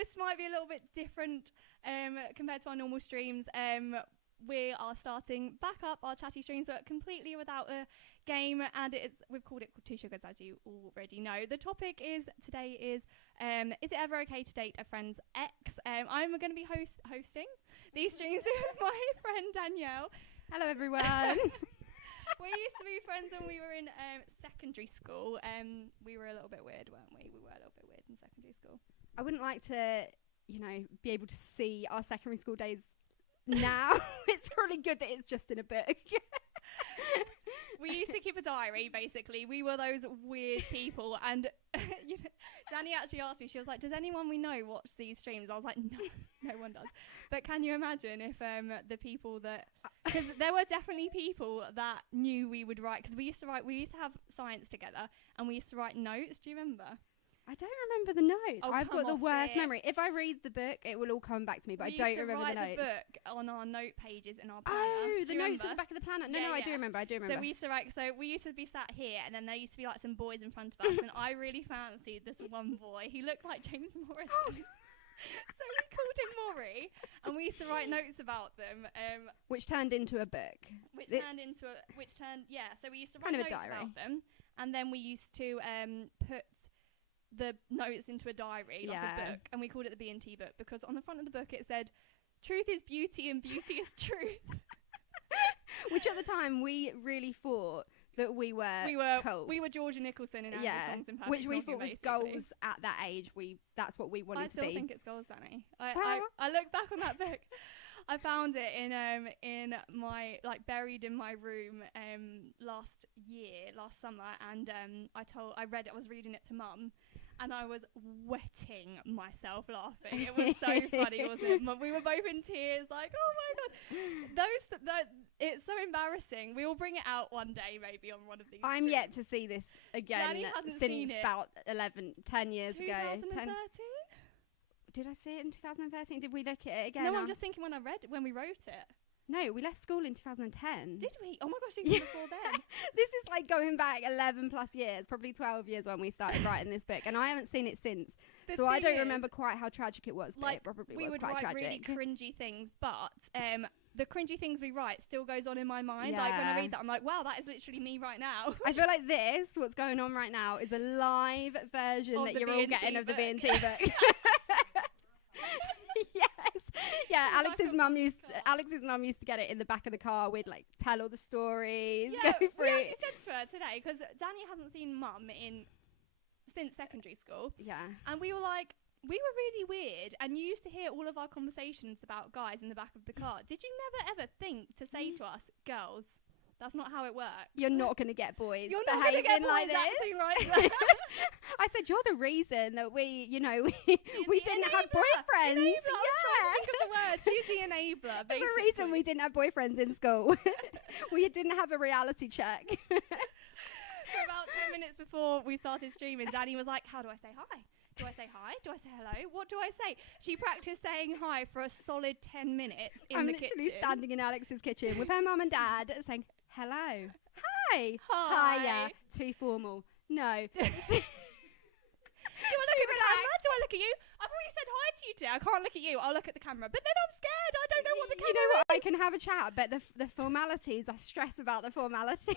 this might be a little bit different compared to our normal streams. We are starting back up our chatty streams, but completely without a game, and we've called it Two Sugars, as you already know. The topic today is it ever okay to date a friend's ex? I'm going to be hosting these streams with my friend Danielle. Hello, everyone. We used to be friends when we were in secondary school. We were a little bit weird, weren't we? We were a little bit weird in secondary school. I wouldn't like to, be able to see our secondary school days now. It's probably good that it's just in a book. We used to keep a diary, basically. We were those weird people. And Danny actually asked me, she was like, does anyone we know watch these streams? I was like, no one does. But can you imagine if the people that... Because there were definitely people that knew we would write. Because we used to have science together, and we used to write notes. Do you remember? I don't remember the notes. Oh, I've got the worst memory. If I read the book, it will all come back to me, but I don't remember the notes. We used to write the book on our note pages in our planner. Oh, the notes at the back of the planner. No, I do remember. So we used to write. So we used to be sat here, and then there used to be like some boys in front of us, and I really fancied this one boy. He looked like James Morrison. So we called him Maury, and we used to write notes about them. Which turned into a book. So we used to write notes about them, and then we used to put the notes into a diary, like a book, and we called it the B&T book, because on the front of the book it said, truth is beauty and beauty is truth. Which at the time we really thought that we were cool. We were Georgia Nicholson in our songs in which we thought was goals at that age. That's what we wanted to be. I still think it's goals, Danny. I look back on that book. I found it in my, like, buried in my room last summer, and I was reading it to Mum, and I was wetting myself laughing. It was so funny, wasn't it? We were both in tears, like, oh my god. It's so embarrassing. We will bring it out one day, maybe, on one of these. I'm yet to see this again since about 10 years ago. 2013? Did I see it in 2013? Did we look at it again? No, I'm just thinking when we wrote it. No, we left school in 2010. Did we? Oh my gosh, it was before then. This is like going back 11 plus years, probably 12 years when we started writing this book, and I haven't seen it since. So I don't remember quite how tragic it was, but it probably was quite tragic. We would write really cringy things, but the cringy things we write still goes on in my mind. Like when I read that, I'm like, wow, that is literally me right now. I feel like what's going on right now, is a live version that you're all getting of the B&T book. Yes. Yeah, Alix's mum used to get it in the back of the car. We'd like tell all the stories. Yeah, we actually said to her today, because Danny hasn't seen Mum since secondary school. Yeah. And we were like, we were really weird, and you used to hear all of our conversations about guys in the back of the car. Did you never ever think to say to us, girls, that's not how it works? You're not going to get boys. You're not going to get boys like this. Acting right. I said, you're the reason that we didn't have boyfriends. I was trying to think of the word. She's the enabler, basically. The reason we didn't have boyfriends in school. We didn't have a reality check. For about 10 minutes before we started streaming, Danny was like, how do I say hi? Do I say hi? Do I say hello? What do I say? She practiced saying hi for a solid 10 minutes in the kitchen. I'm literally standing in Alix's kitchen with her mum and dad saying, hello. Hi. Hi. Hiya. Too formal. No. Do I look at the camera? Do I look at you? I've already said hi to you today. I can't look at you. I'll look at the camera. But then I'm scared. I don't know what the camera is. You know what? I can have a chat, but the formalities, I stress about the formalities.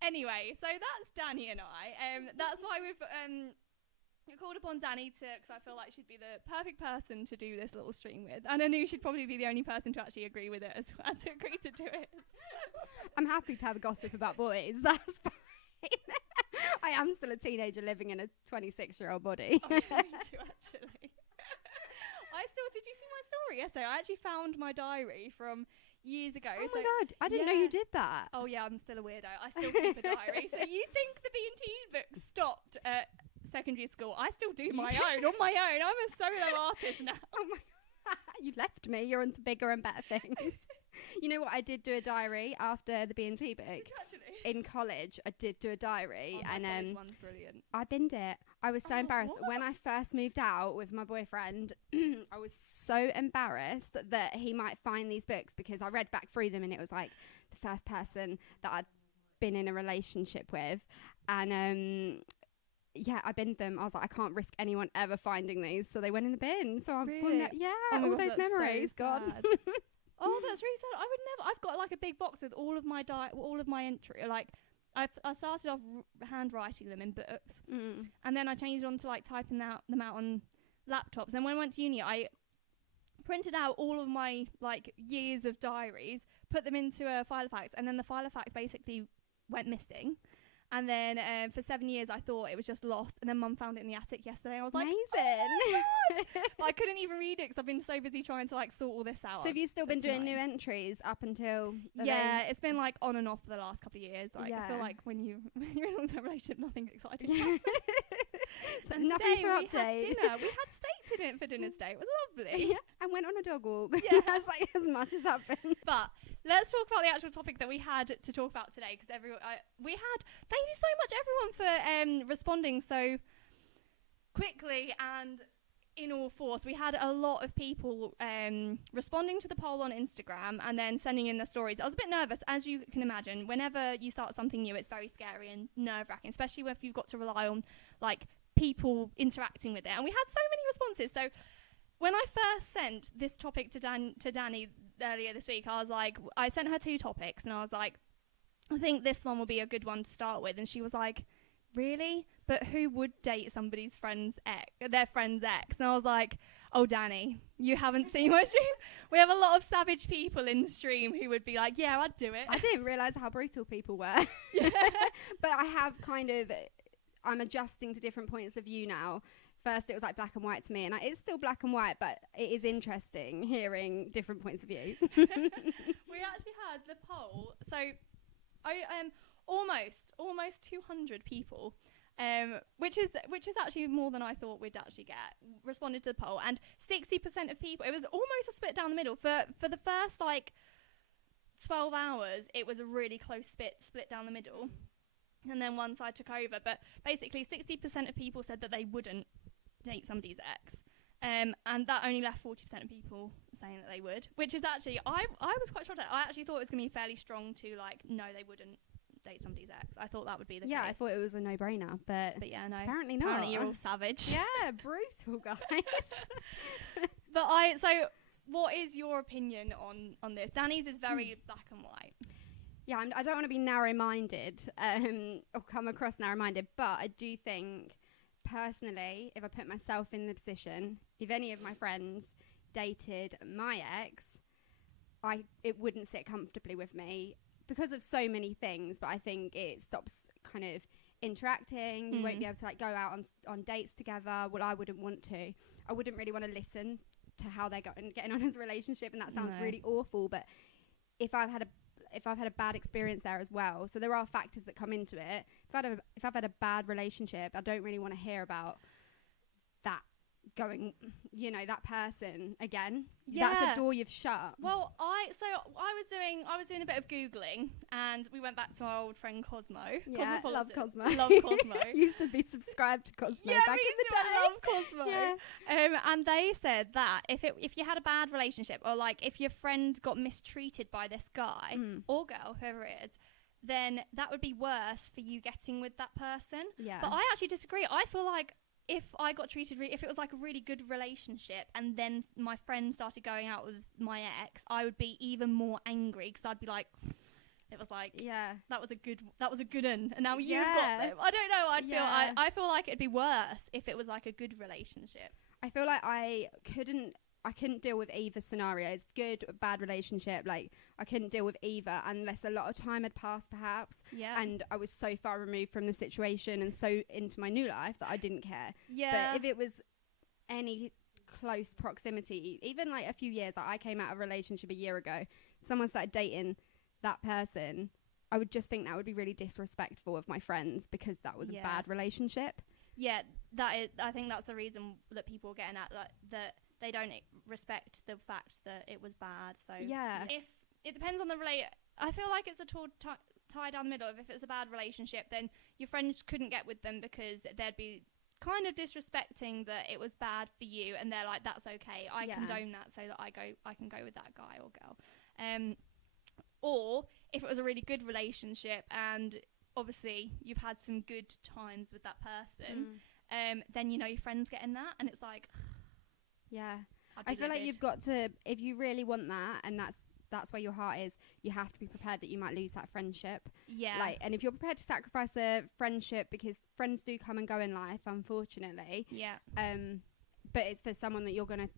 Anyway, so that's Danny and I. That's why we've called upon Danny because I feel like she'd be the perfect person to do this little stream with. And I knew she'd probably be the only person to actually agree with it as well, to agree to do it. I'm happy to have a gossip about boys. That's fine. I am still a teenager living in a 26-year-old body. Oh, yeah, me too, actually. Did you see my story yesterday? I actually found my diary from years ago. Oh my god, I didn't know you did that. Oh yeah, I'm still a weirdo. I still keep a diary. So you think the B&T book stopped at secondary school? I still do my own, on my own. I'm a solo artist now. Oh my god. You left me. You're onto bigger and better things. You know what? I did do a diary after the B&T book. In college, I did do a diary, and one's brilliant. I binned it. I was so embarrassed when I first moved out with my boyfriend. I was so embarrassed that he might find these books, because I read back through them, and it was like the first person that I'd been in a relationship with, and yeah, I binned them. I was like, I can't risk anyone ever finding these, so they went in the bin. So I'm Really? Oh my all God, those that's memories so gone. sad. Oh, that's really sad. I would never. I've got like a big box with all of my entry. Like I started off handwriting them in books, and then I changed on to like typing them out on laptops. And when I went to uni, I printed out all of my like years of diaries, put them into a filofax, and then the filofax basically went missing. And then for 7 years, I thought it was just lost. And then Mum found it in the attic yesterday. I was like, amazing. I couldn't even read it because I've been so busy trying to like sort all this out. So have you still been doing new entries up until? Yeah, it's been like on and off for the last couple of years. Like I feel like when you're in a long-term relationship, nothing's exciting. So nothing for update. We had steak in it for dinner today. It was lovely. Yeah, and went on a dog walk. Yeah, that's like as much as happened. But let's talk about the actual topic that we had to talk about today, because thank you so much everyone for responding so quickly and in all force. We had a lot of people responding to the poll on Instagram and then sending in their stories. I was a bit nervous, as you can imagine. Whenever you start something new, it's very scary and nerve-wracking, especially if you've got to rely on like people interacting with it. And we had so many responses. So when I first sent this topic to Danny earlier this week, I sent her 2 topics, and I was like, I think this one will be a good one to start with. And she was like, really? But who would date somebody's their friend's ex? And I was like, oh, Danny, you haven't seen my stream. We have a lot of savage people in the stream who would be like, yeah, I'd do it. I didn't realise how brutal people were. Yeah. But I have I'm adjusting to different points of view now. First, it was like black and white to me, and it's still black and white, but it is interesting hearing different points of view. We actually had the poll, so almost 200 people, which is actually more than I thought we'd actually get, responded to the poll, and 60% of people, it was almost a split down the middle. For the first like 12 hours, it was a really close split down the middle, and then one side took over. But basically 60% of people said that they wouldn't date somebody's ex, and that only left 40% of people saying that they would, which is actually, I was quite shocked at. I actually thought it was going to be fairly strong to like, no, they wouldn't date somebody's ex. I thought that would be the case. Yeah, I thought it was a no-brainer, but yeah, no, apparently not. Apparently you're all savage. Yeah, brutal, guys. But so what is your opinion on this? Danny's is very black and white. Yeah, I don't want to be narrow-minded or come across narrow-minded, but I do think, personally, if I put myself in the position, if any of my friends dated my ex, it wouldn't sit comfortably with me because of so many things. But I think it stops kind of interacting. You won't be able to like go out on dates together. Well, I wouldn't want to. I wouldn't really want to listen to how they're getting on as a relationship, and that sounds really awful. But if I've had a bad experience there as well, so there are factors that come into it. If I've had a bad relationship, I don't really want to hear about that going, that person again. Yeah. That's a door you've shut. Well, I was doing a bit of Googling, and we went back to our old friend Cosmo. Yeah, love Cosmo. Love Cosmo. Used to be subscribed to Cosmo back in the day. I love Cosmo. Yeah. And they said that if you had a bad relationship, or like if your friend got mistreated by this guy or girl, whoever it is, then that would be worse for you getting with that person. Yeah. But I actually disagree. I feel like if I got treated, if it was like a really good relationship, and then my friend started going out with my ex, I would be even more angry, because I'd be like, it was like, yeah, that was a good one, and now you've got them. I don't know. I feel like it'd be worse if it was like a good relationship. I feel like I couldn't deal with either scenarios, good or bad relationship. Like, I couldn't deal with either unless a lot of time had passed, perhaps. Yeah. And I was so far removed from the situation and so into my new life that I didn't care. Yeah. But if it was any close proximity, even like a few years, like I came out of a relationship a year ago, if someone started dating that person, I would just think that would be really disrespectful of my friends, because that was a bad relationship. Yeah, I think that's the reason that people are getting at, like, that they don't respect the fact that it was bad. So yeah, if it depends on the I feel like it's a tie down the middle. If it's a bad relationship, then your friends couldn't get with them because they'd be kind of disrespecting that it was bad for you, and they're like, that's okay, I condone that, so that I can go with that guy or girl. Or if it was a really good relationship and obviously you've had some good times with that person, then you know your friends getting that, and it's like, yeah. I feel like you've got to, if you really want that, and that's where your heart is, you have to be prepared that you might lose that friendship. Yeah. Like, and if you're prepared to sacrifice a friendship, because friends do come and go in life, unfortunately. Yeah. But it's for someone that you're going to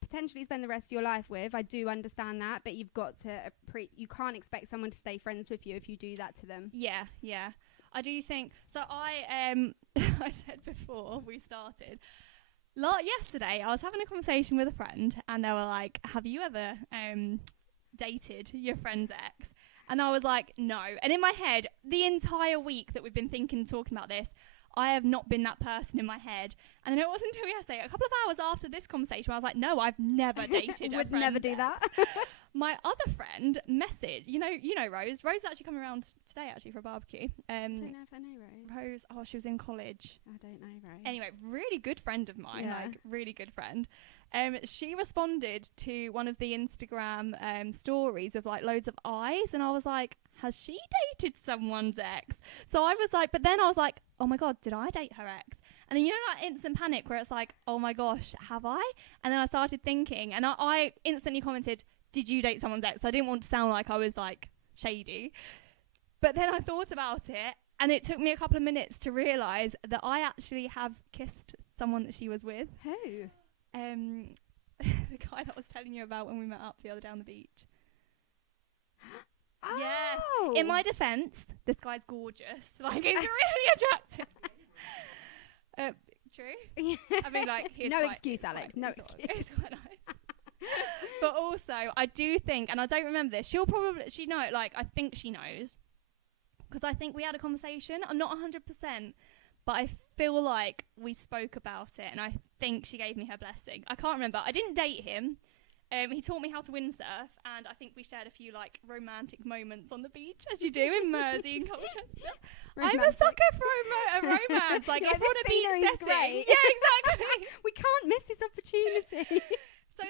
potentially spend the rest of your life with. I do understand that, but you've got to you can't expect someone to stay friends with you if you do that to them. Yeah, yeah. I do think so. I I said before we started, yesterday I was having a conversation with a friend, and they were like, have you ever dated your friend's ex? And I was like, no. And in my head, the entire week that we've been talking about this, I have not been that person in my head. And then it wasn't until yesterday, a couple of hours after this conversation, I was like, no, I've never dated a friend. Would never do that. My other friend messaged, you know Rose. Rose is actually coming around today, actually, for a barbecue. I don't know if I know Rose. Rose, she was in college. I don't know Rose. Anyway, really good friend of mine, like, really good friend. She responded to one of the Instagram stories with, like, loads of eyes, and I was like, has she dated someone's ex? So I was like, but then I was like, oh my God, did I date her ex? And then, you know, that instant panic where it's like, oh my gosh, have I? And then I started thinking, and I instantly commented, did you date someone's ex? So I didn't want to sound like I was, like, shady. But then I thought about it, and it took me a couple of minutes to realise that I actually have kissed someone that she was with. Who? The guy that I was telling you about when we met up the other day on the beach. Oh. Yes. In my defence, this guy's gorgeous. Like, he's really attractive. True? Yeah. I mean, like, he's no quite, excuse, Alex. No excuse. It's quite nice. But also, I do think, and I don't remember this, she know, like, I think she knows. Because I think we had a conversation. I'm not 100%. But I feel like we spoke about it, and I think she gave me her blessing. I can't remember. I didn't date him. He taught me how to windsurf, and I think we shared a few, like, romantic moments on the beach, as you do in Mersey and Colchester. I'm a sucker for a romance. Like, if we're on a beach setting. Great. Yeah, exactly. We can't miss this opportunity. So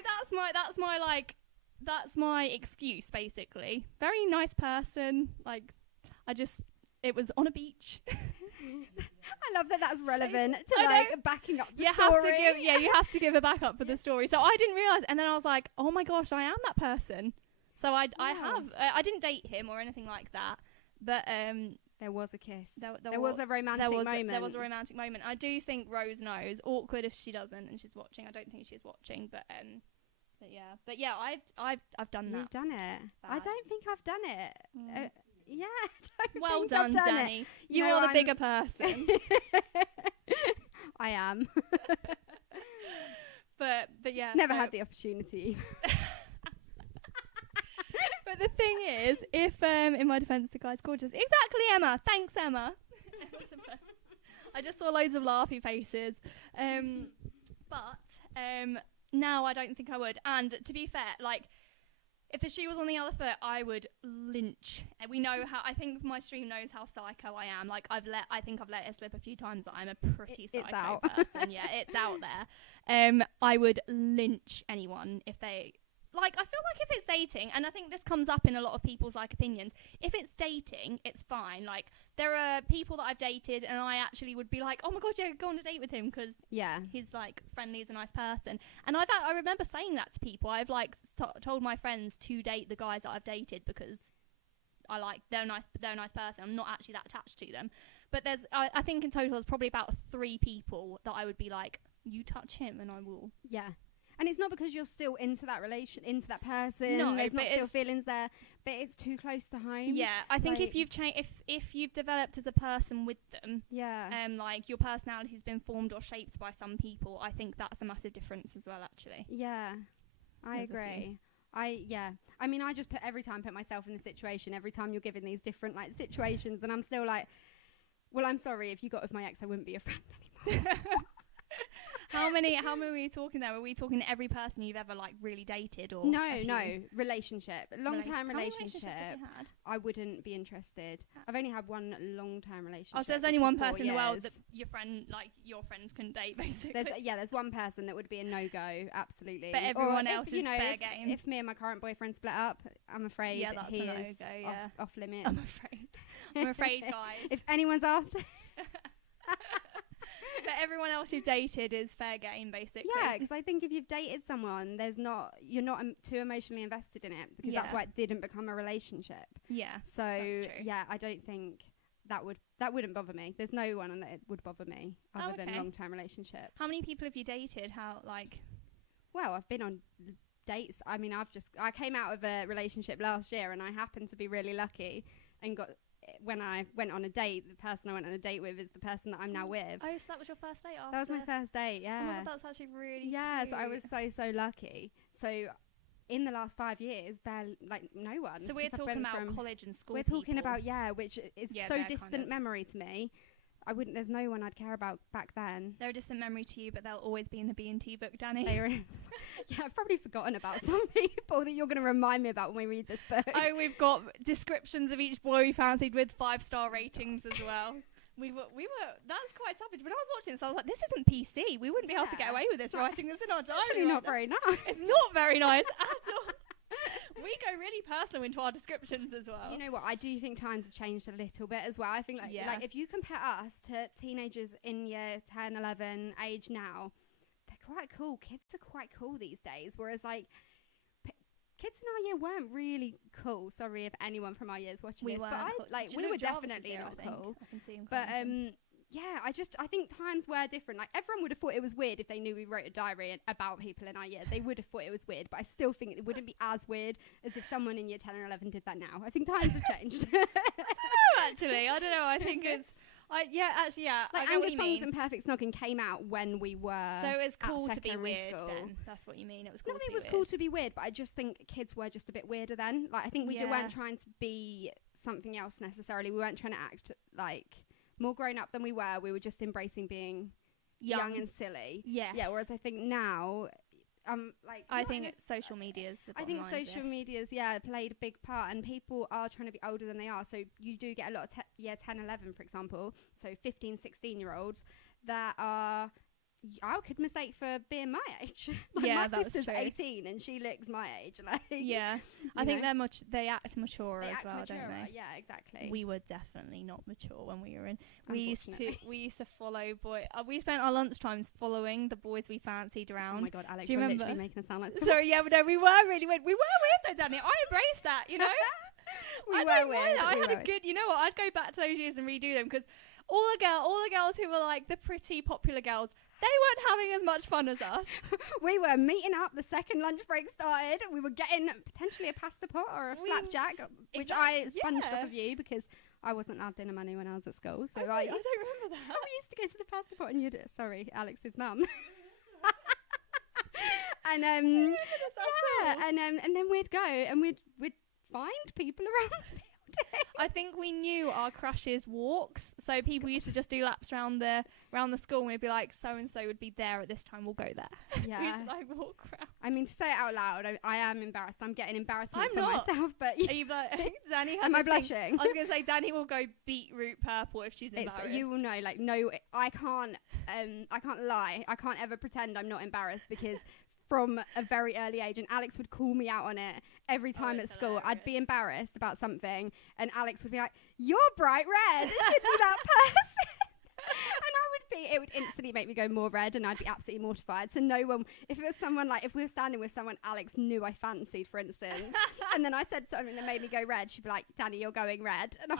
that's my excuse, basically. Very nice person. Like, it was on a beach. I love that that's relevant to, like, backing up the story. You have to give a backup for the story. So I didn't realise, and then I was like, oh my gosh, I am that person. So I didn't date him or anything like that, but there was a kiss. There was a romantic moment. There was a romantic moment. I do think Rose knows. Awkward if she doesn't and she's watching. I don't think she's watching, but yeah, I've done that. You've done it. Bad. I don't think I've done it. Yeah, I don't well think done, I've done Danny. It. You are the bigger person. I am. but yeah. Never had the opportunity. But the thing is, if in my defence the guy's gorgeous. Exactly, Emma. Thanks, Emma. I just saw loads of laughy faces. But now I don't think I would. And to be fair, like, if the shoe was on the other foot, I would lynch. And we know how. I think my stream knows how psycho I am. Like, I think I've let it slip a few times that I'm a pretty psycho person. Yeah, it's out there. I would lynch anyone if they. Like, I feel like if it's dating, and I think this comes up in a lot of people's, like, opinions, if it's dating, it's fine. Like, there are people that I've dated, and I actually would be like, oh my god, yeah, go on a date with him, because he's, like, friendly, he's a nice person. And I remember saying that to people. I've, like, told my friends to date the guys that I've dated, because they're a nice person. I'm not actually that attached to them. But I think in total there's probably about 3 people that I would be like, you touch him and I will. Yeah. And it's not because you're still into that into that person. No, there's not still feelings there, but it's too close to home. Yeah, I think if you've if you've developed as a person with them, like your personality's been formed or shaped by some people, I think that's a massive difference as well, actually. Yeah, I agree. I mean, I just every time put myself in the situation. Every time you're given these different, like, situations, and I'm still like, well, I'm sorry, if you got with my ex, I wouldn't be your friend anymore. How many were we talking there? Were we talking to every person you've ever, like, really dated, or no relationship, long-term relationship? Have you had? I wouldn't be interested. I've only had one long-term relationship. Oh, so there's only one person in the world that your friends couldn't date, basically. There's one person that would be a no-go, absolutely. But everyone else is fair game. If me and my current boyfriend split up, I'm afraid that's he a is no-go, off limits. I'm afraid. I'm afraid, guys. If anyone's after. But everyone else you've dated is fair game, basically. Yeah, because I think if you've dated someone, you're not too emotionally invested in it, because that's why it didn't become a relationship. Yeah. So that's true. yeah, I don't think that wouldn't bother me. There's no one that it would bother me other than long-term relationships. How many people have you dated? Well, I've been on dates. I mean, I came out of a relationship last year, and I happened to be really lucky and when I went on a date, the person I went on a date with is the person that I'm now with. Oh, so that was your first date after? That was my first date, yeah. Oh my God, that's actually really cute. So I was so lucky. So in the last 5 years, no one. So we're talking about college and school. We're talking about, which is so distant memory to me. There's no one I'd care about back then. They're a distant memory to you, but they'll always be in the B&T book, Danny. I've probably forgotten about some people that you're going to remind me about when we read this book. Oh, we've got descriptions of each boy we fancied with 5-star ratings as well. We were. That's quite savage. When I was watching this, I was like, "This isn't PC. We wouldn't be able to get away with this writing this in our diary." Actually, not very nice. It's not very nice at all. We go really personal into our descriptions as well. You know what? I do think times have changed a little bit as well. I think like if you compare us to teenagers in year 10, 11 age now, they're quite cool. Kids are quite cool these days. Whereas like kids in our year weren't really cool. Sorry if anyone from our years watching this, but we were definitely not cool. I can see him. But I think times were different. Like everyone would have thought it was weird if they knew we wrote a diary about people in our year. They would have thought it was weird, but I still think it wouldn't be as weird as if someone in year 10 or 11 did that now. I think times have changed. I don't know. I think it's. Like Angus Thongs and Perfect Snogging came out when we were. So it's cool to be weird. School. Then that's what you mean. It was cool. Cool to be weird, but I just think kids were just a bit weirder then. Like I think we weren't trying to be something else necessarily. We weren't trying to act like more grown up than we were. We were just embracing being young and silly. Yes. Yeah. Whereas I think now, I think social media's the bottom line. social media's played a big part, and people are trying to be older than they are. So you do get a lot of year 10, 11, for example. So 15, 16-year-olds that are. I could mistake for being my age. My sister's 18 and she looks my age. I think they act mature as well, don't they? Yeah, exactly. We were definitely not mature when we were in. We used to follow we spent our lunch times following the boys we fancied around. Oh my God, Alex, do you you're remember? Literally making us sound like sorry, we were really weird. We were weird though, Danny. I embraced that, you know. we were weird. I had a good. You know what? I'd go back to those years and redo them because all the girls who were like the pretty popular girls. They weren't having as much fun as us. We were meeting up the second lunch break started. We were getting potentially a pasta pot or a flapjack, which I sponged off of you because I wasn't allowed dinner money when I was at school. So I don't remember that. We used to go to the pasta pot and sorry, Alix's mum. and and then we'd go and we'd find people around the building. I think we knew our crushes' walks, so people used to just do laps around the school, and we'd be like, so and so would be there at this time. We'll go there. Yeah, we used to walk around. I mean, to say it out loud, I am embarrassed. I'm getting embarrassment for myself. But are you Danny? Am I blushing? I was gonna say Danny will go beetroot purple if she's embarrassed. You will know. No, I can't lie. I can't ever pretend I'm not embarrassed because. From a very early age, and Alix would call me out on it every time at school. Hilarious. I'd be embarrassed about something, and Alix would be like, "You're bright red. It should be that person." And it would instantly make me go more red, and I'd be absolutely mortified. So no one, if it was someone if we were standing with someone Alix knew I fancied, for instance, and then I said something that made me go red, she'd be like, "Danny, you're going red." And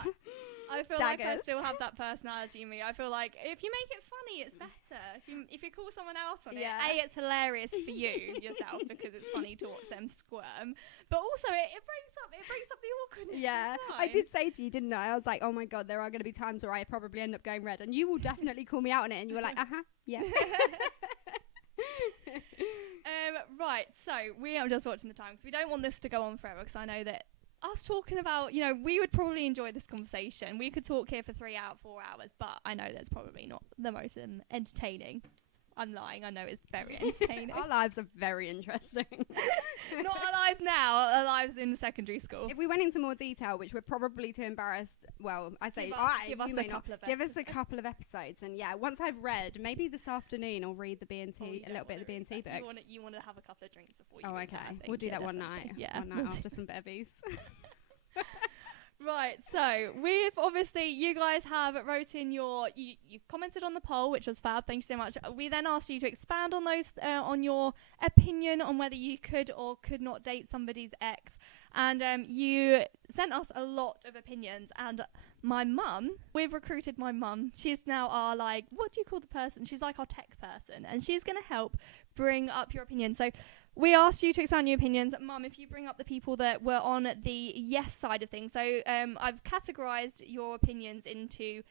I feel like I still have that personality in me. I feel like if you make it funny, it's better. If you call someone else on it, it's hilarious for you yourself because it's funny to watch them squirm. But also it brings up the awkwardness. Yeah, I did say to you, didn't I? I was like, oh my God, there are going to be times where I probably end up going red, and you will definitely call me out on it, and you were like, yeah. Right. So we are just watching the time because we don't want this to go on forever because I know that. Us talking about, we would probably enjoy this conversation. We could talk here for 4 hours, but I know that's probably not the most entertaining. I'm lying. I know it's very entertaining. Our lives are very interesting. Not our lives now, our lives in secondary school. If we went into more detail, which we're probably too embarrassed, well, I say give us a couple of episodes. And once I've read, maybe this afternoon I'll read the B&T, a little bit of the B&T book. You want to have a couple of drinks before you read okay. We'll do that one night. Yeah. One night after some bevies. Right, so we've obviously, you guys have wrote in you commented on the poll, which was fab. Thank you so much. We then asked you to expand on those, on your opinion on whether you could or could not date somebody's ex. And you sent us a lot of opinions. And my mum, we've recruited my mum. She's now our, like, what do you call the person? She's like our tech person. And she's going to help bring up your opinion. So we asked you to expand your opinions. Mum, if you bring up the people that were on the yes side of things. So I've categorised your opinions into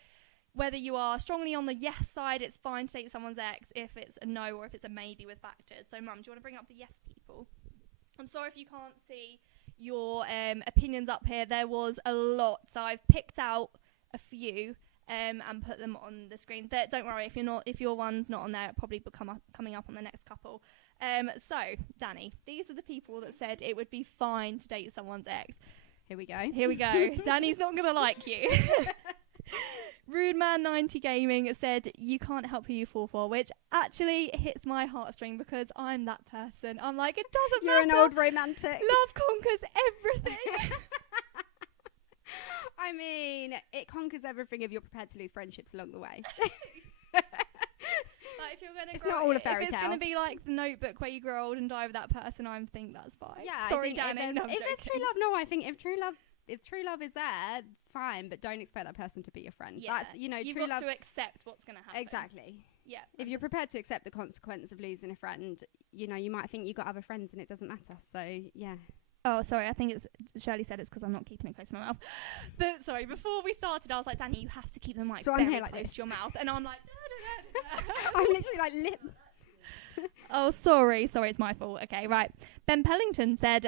whether you are strongly on the yes side, it's fine to date someone's ex, if it's a no or if it's a maybe with factors. So Mum, do you want to bring up the yes people? I'm sorry if you can't see your opinions up here. There was a lot. So I've picked out a few and put them on the screen. Don't worry, if your one's not on there, it'll probably become coming up on the next couple. So, Danny, these are the people that said it would be fine to date someone's ex. Here we go. Here we go. Danny's not going to like you. Rudeman90 Gaming said, you can't help who you fall for, which actually hits my heartstring because I'm that person. I'm like, it doesn't matter. You're an old romantic. Love conquers everything. I mean, it conquers everything if you're prepared to lose friendships along the way. Like, if you're gonna it's not all a fairy if tale. It's going to be like The Notebook where you grow old and die with that person, I think that's fine. Yeah, sorry, Danny. If there's true love, no, I think if true love is there, fine, but don't expect that person to be your friend. Yeah. That's, you've true got love to accept what's going to happen. Exactly. Yeah. If you're prepared to accept the consequence of losing a friend, you might think you've got other friends and it doesn't matter. So, yeah. Oh, sorry, I think it's Shirley said it's because I'm not keeping it close to my mouth. Sorry, before we started, I was like, Danny, you have to keep them like so very I'm here like close this. to your mouth. And I'm like, I'm literally like lip. Oh, sorry, it's my fault. Okay, right. Ben Pellington said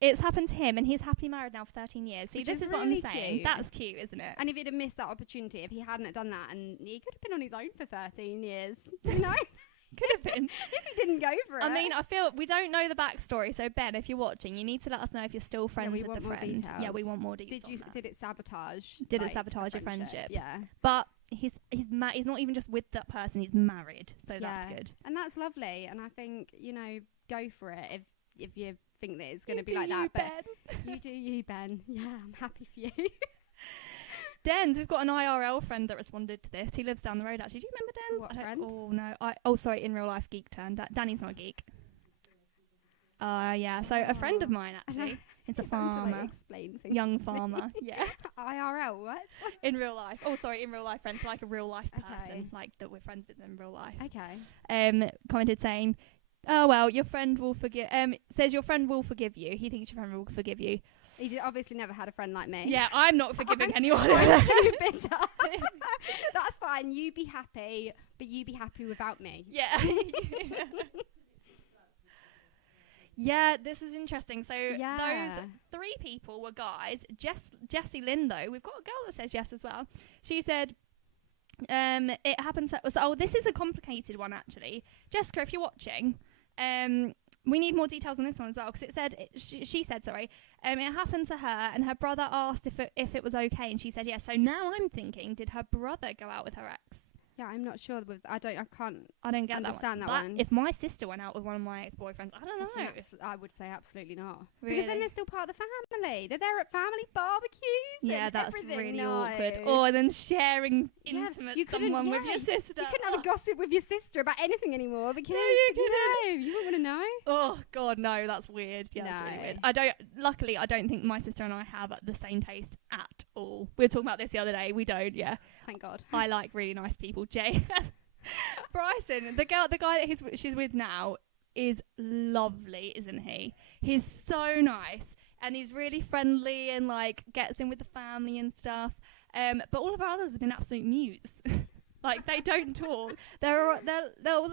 it's happened to him and he's happily married now for 13 years. See, Which this is is what really I'm saying. cute. That's cute, isn't it? And if he'd have missed that opportunity, if he hadn't done that, and he could have been on his own for 13 years, you know? Could have been. If he didn't go for it. I mean, I feel we don't know the backstory. So Ben, if you're watching, you need to let us know if you're still friends we with want the more friend. details. Yeah, we want more details. Did it sabotage? Did it sabotage your friendship? Yeah. But he's not even just with that person. He's married, so that's good. And that's lovely. And I think go for it if you think that it's going to be like that. Ben. But you do you, Ben. Yeah, I'm happy for you. Dens, we've got an IRL friend that responded to this. He lives down the road, actually. Do you remember Dens? What friend? Oh, no. Sorry, in real life, geek turn. Danny's not a geek. Yeah, so a friend of mine, actually. It's a farmer. Explain things young farmer. Yeah. IRL, what? In real life. Oh, sorry, in real life friends. So like a real life person. Okay. Like that we're friends with in real life. Okay. Commented saying, oh, well, your friend will forgive... says your friend will forgive you. He thinks your friend will forgive you. He obviously never had a friend like me. Yeah, I'm not forgiving anyone. I'm too bitter. That's fine. You be happy, but you be happy without me. Yeah. Yeah, this is interesting. So those 3 people were guys. Jessie Lynn, though, we've got a girl that says yes as well. She said, it happens... this is a complicated one, actually. Jessica, if you're watching... we need more details on this one as well, because it said she said it happened to her, and her brother asked if it was okay, and she said yes. So now I'm thinking, did her brother go out with her ex? Yeah, I'm not sure. I can't understand that one. If my sister went out with one of my ex-boyfriends, I don't know. I would say absolutely not. Really? Because then they're still part of the family. They're there at family barbecues. Yeah, that's really awkward. Or and then sharing intimate someone with your sister. You couldn't have a gossip with your sister about anything anymore because you wouldn't want to know. Oh God, no, that's weird. Yeah, that's really weird. Luckily, I don't think my sister and I have the same taste at all. We were talking about this the other day. We don't. Yeah. Thank God. I like really nice people. Jay, Bryson, the guy that she's with now is lovely, isn't he? He's so nice and he's really friendly and like gets in with the family and stuff. But all of our others have been absolute mutes. Like they don't talk. They're a little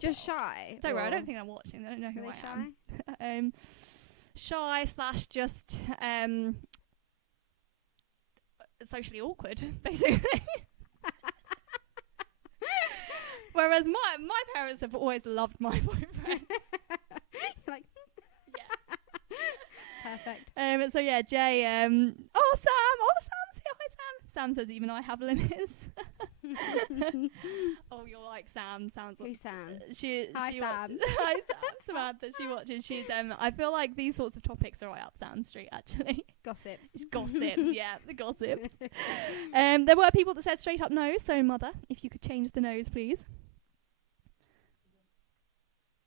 just shy. Don't worry, I don't think they're watching. They don't know who I am. Shy / just socially awkward, basically. Whereas my parents have always loved my boyfriend. Like, yeah. Perfect. So yeah, Jay. Sam. Oh, Sam. Say hi, Sam. Sam says even I have limits. Oh, you're like Sam. Sounds like Who's Sam? Hi, Sam. Hi, Sam. Samantha. She watches. She's I feel like these sorts of topics are right up Sam's street. Actually, Gossips. gossips. Yeah, the gossip. There were people that said straight up no. So, Mother, if you could change the no's, please.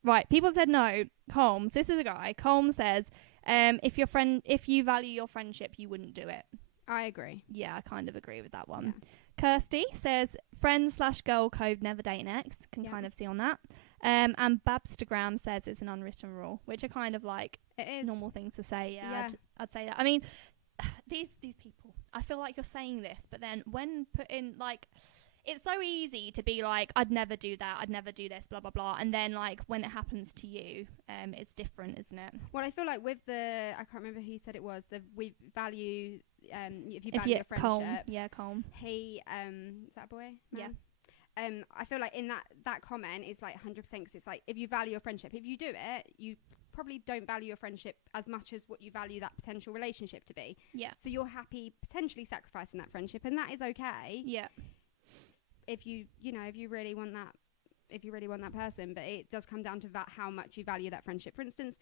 Right, people said no. Colmes, this is a guy. Colmes says, if you value your friendship, you wouldn't do it. I agree. Yeah, I kind of agree with that one. Yeah. Kirsty says, friend/girl code, never date an ex. Can kind of see on that. And Babstagram says it's an unwritten rule, which are kind of like It is. normal things to say. Yeah, Yeah. I'd say that. I mean, these people, I feel like you're saying this, but then when put in, like, it's so easy to be like, I'd never do that, I'd never do this, blah, blah, blah. And then, like, when it happens to you, it's different, isn't it? Well, I feel like with I can't remember who said it was, we value, if you value a friendship. Colm. He, is that a boy? Yeah. I feel like in that comment is like 100%, because it's like, if you value your friendship, if you do it, you probably don't value your friendship as much as what you value that potential relationship to be. Yeah. So you're happy potentially sacrificing that friendship, and that is okay. Yeah. If you really want that person, but it does come down to how much you value that friendship. For instance,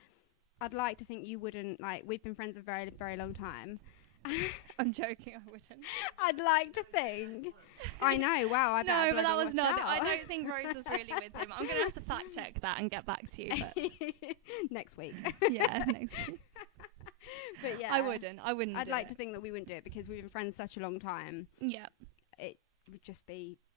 I'd like to think you wouldn't, like, we've been friends a very, very long time. I'm joking, I wouldn't. I'd like to think. I know, wow. I No, but that was watch not. out. I don't think Rose was really with him. I'm going to have to fact check that and get back to you. But next week. Yeah, next week. But yeah. I wouldn't. I'd like to think that we wouldn't do it, because we've been friends such a long time. Yeah.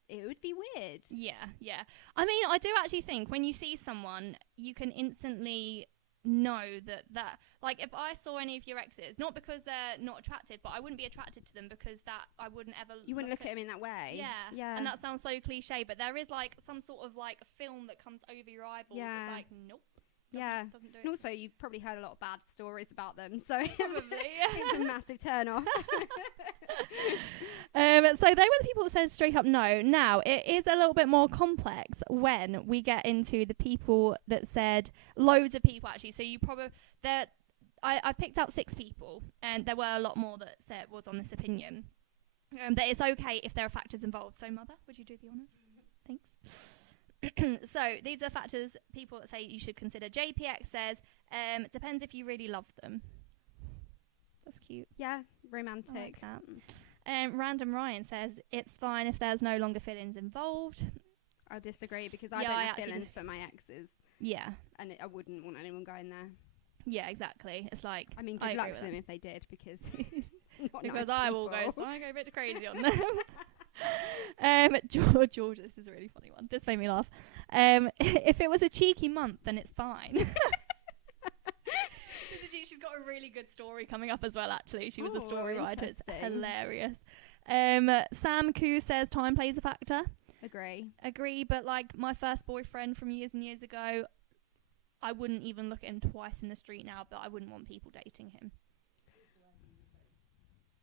It would be weird. Yeah, yeah. I mean, I do actually think when you see someone, you can instantly know that like, if I saw any of your exes, not because they're not attractive, but I wouldn't be attracted to them because that I wouldn't ever. You wouldn't look at him in that way. Yeah. And that sounds so cliche, but there is like some sort of like film that comes over your eyeballs. Yeah. It's like, nope. Doesn't do it. And also, you've probably heard a lot of bad stories about them, so Probably. it's a massive turn off. So they were the people that said straight up no. Now, it is a little bit more complex when we get into the people that said, loads of people actually. So you probably, I picked out 6 people, and there were a lot more that was on this opinion. That it's okay if there are factors involved. So, Mother, would you do the honours? Thanks. So these are factors people that say you should consider. JPX says, depends if you really love them. That's cute. Yeah, romantic. I like that. Random Ryan says, it's fine if there's no longer feelings involved. I disagree, because I don't have feelings for my exes. Yeah. And I wouldn't want anyone going there. Yeah, exactly. It's like, I mean, good luck to them if they did, because because I will go a bit crazy on them. George, this is a really funny one. This made me laugh. If it was a cheeky month, then it's fine. She's got a really good story coming up as well, actually. She was a story writer. It's hilarious. Sam Koo says time plays a factor. Agree, but like my first boyfriend from years and years ago, I wouldn't even look at him twice in the street now, but I wouldn't want people dating him.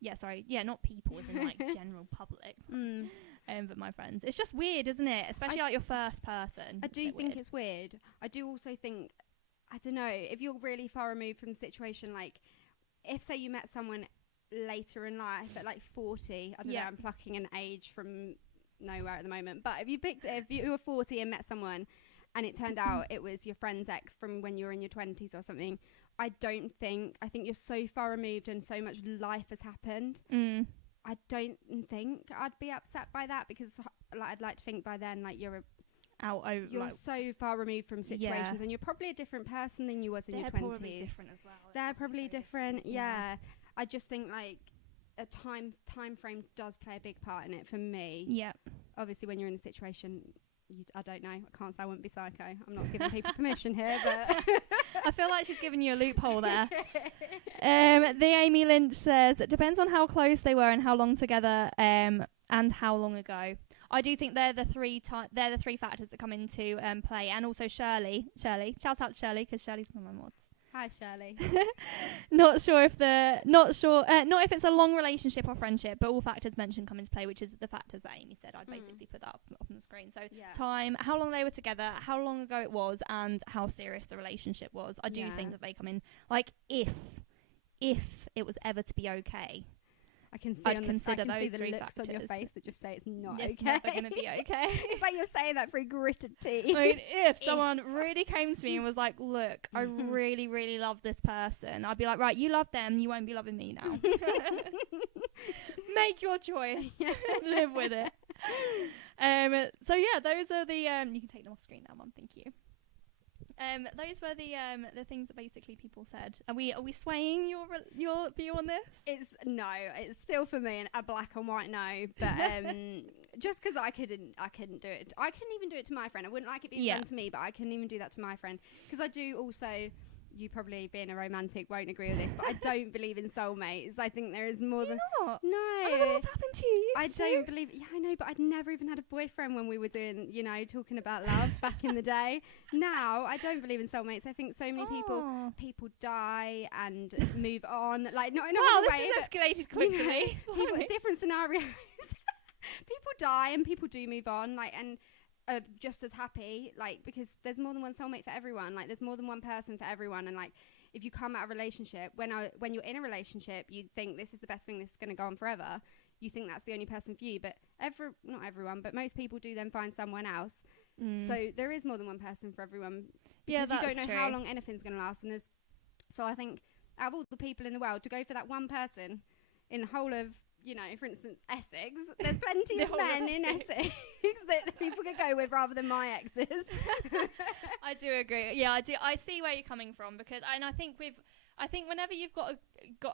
Yeah, sorry. Yeah, not people as in like general public. But my friends. It's just weird, isn't it? Especially like your first person. I do think it's weird. I do also think, I don't know, if you're really far removed from the situation, like, if, say, you met someone later in life at like 40, I don't know, I'm plucking an age from nowhere at the moment, but if you were 40 and met someone and it turned out it was your friend's ex from when you were in your 20s or something, I think you're so far removed and so much life has happened. I don't think I'd be upset by that, because like, I'd like to think by then, like, you're so far removed from situations, and you're probably a different person than you was in your 20s. They're probably different as well. They're probably different. Yeah. I just think like a time frame does play a big part in it for me. Yeah. Obviously, when you're in a situation, I don't know. I can't say I wouldn't be psycho. I'm not giving people permission here, but I feel like she's giving you a loophole there. The Amy Lynch says it depends on how close they were and how long together, and how long ago. I do think they're the three factors that come into play, and also Shirley. Shout out to Shirley, because Shirley's one of my mods. Hi, Shirley. Not if it's a long relationship or friendship, but all factors mentioned come into play, which is the factors that Amy said. I'd basically put that up on the screen. So time, how long they were together, how long ago it was, and how serious the relationship was. I do think that they come in, like, if it was ever to be okay. I can see, I'd consider those the 3 looks factors. on your face that just say it's not It's okay. never going to be okay. It's like you're saying that through gritted teeth. I mean, if someone really came to me and was like, look, I really, really love this person, I'd be like, right, you love them, you won't be loving me now. Make your choice. Live with it. So yeah, those are the you can take them off screen now, Mum, thank you. Those were the things that basically people said. Are we swaying your view on this? It's still for me a black and white no. But just because I couldn't do it. I couldn't even do it to my friend. I wouldn't like it being done to me, but I couldn't even do that to my friend. Because I do also. You probably, being a romantic, won't agree with this, but I don't believe in soulmates. I think there is more than... not? No. I don't know what's happened to you. I don't believe... Yeah, I know, but I'd never even had a boyfriend when we were doing, talking about love back in the day. Now, I don't believe in soulmates. I think so many people die and move on. Like, not in a wrong way. This has escalated quickly. People, different scenarios. People die and people do move on. Like, and... just as happy, like, because there's more than one soulmate for everyone. Like, there's more than one person for everyone. And like, if you come out of a relationship, when you're in a relationship, you think this is the best thing, this is going to go on forever. You think that's the only person for you, but not everyone, but most people do then find someone else. So there is more than one person for everyone. Because you don't know how long anything's going to last. And so I think out of all the people in the world, to go for that one person in the whole of, for instance, Essex, there's plenty of men in Essex that people could go with rather than my exes. I do agree. Yeah, I do. I see where you're coming from I think whenever you've got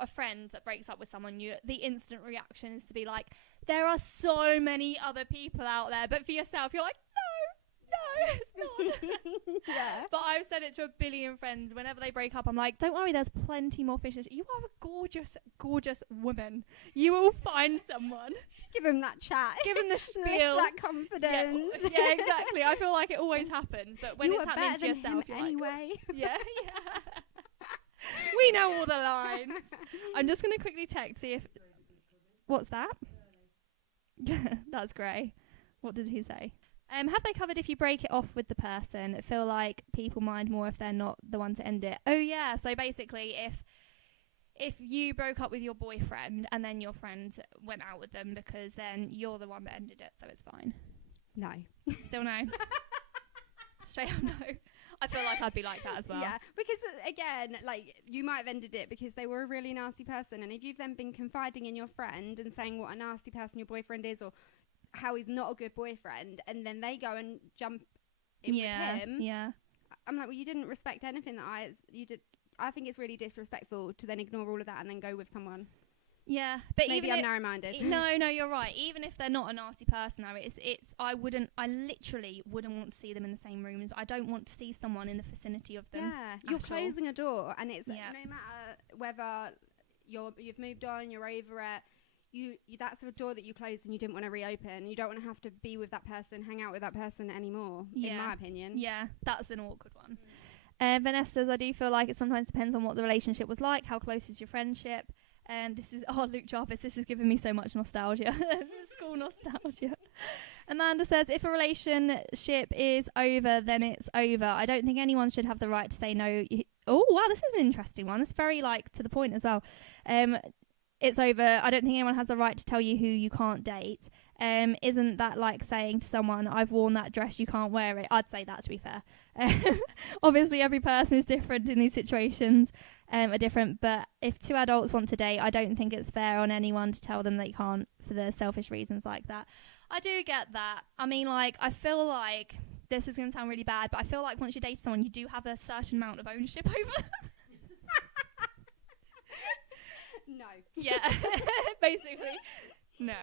a friend that breaks up with someone, the instant reaction is to be like, there are so many other people out there, but for yourself, you're like, no, it's not. Yeah. But I've said it to a billion friends. Whenever they break up, I'm like, don't worry, there's plenty more fishes. You are a gorgeous, gorgeous woman. You will find someone. Give him that chat. Give him the spiel. That confidence. Yeah, exactly. I feel like it always happens. But when it's happening to yourself, you're anyway. Like, yeah. We know all the lines. I'm just going to quickly check, see if... What's that? That's grey. What did he say? Have they covered if you break it off with the person? I feel like people mind more if they're not the one to end it. Oh yeah, so basically if you broke up with your boyfriend and then your friend went out with them, because then you're the one that ended it, so it's fine. No. Still no? Straight up no. I feel like I'd be like that as well. Yeah, because again, like, you might have ended it because they were a really nasty person, and if you've then been confiding in your friend and saying what a nasty person your boyfriend is, or how he's not a good boyfriend, and then they go and jump in with him. Yeah. I'm like, well, you didn't respect anything that you did. I think it's really disrespectful to then ignore all of that and then go with someone. Yeah, but maybe I'm narrow-minded. No, you're right. Even if they're not a nasty person, though, I literally wouldn't want to see them in the same rooms. I don't want to see someone in the vicinity of them. Yeah, you're closing a door, and it's no matter whether you've moved on, you're over it. That's a door that you closed and you didn't want to reopen. You don't want to have to be with that person, hang out with that person anymore, in my opinion. Yeah, that's an awkward one. Vanessa says, I do feel like it sometimes depends on what the relationship was like, how close is your friendship. And this is, Luke Jarvis, this is giving me so much nostalgia. School nostalgia. Amanda says, if a relationship is over, then it's over. I don't think anyone should have the right to say no. Oh, wow, this is an interesting one. It's very, to the point as well. It's over. I don't think anyone has the right to tell you who you can't date. Isn't that like saying to someone, I've worn that dress, you can't wear it? I'd say that, to be fair. Obviously, every person is different in these situations. Are different, but if two adults want to date, I don't think it's fair on anyone to tell them they can't for the selfish reasons like that. I do get that. I mean, I feel like this is going to sound really bad, but I feel like once you date someone, you do have a certain amount of ownership over them. No. Yeah, basically. No.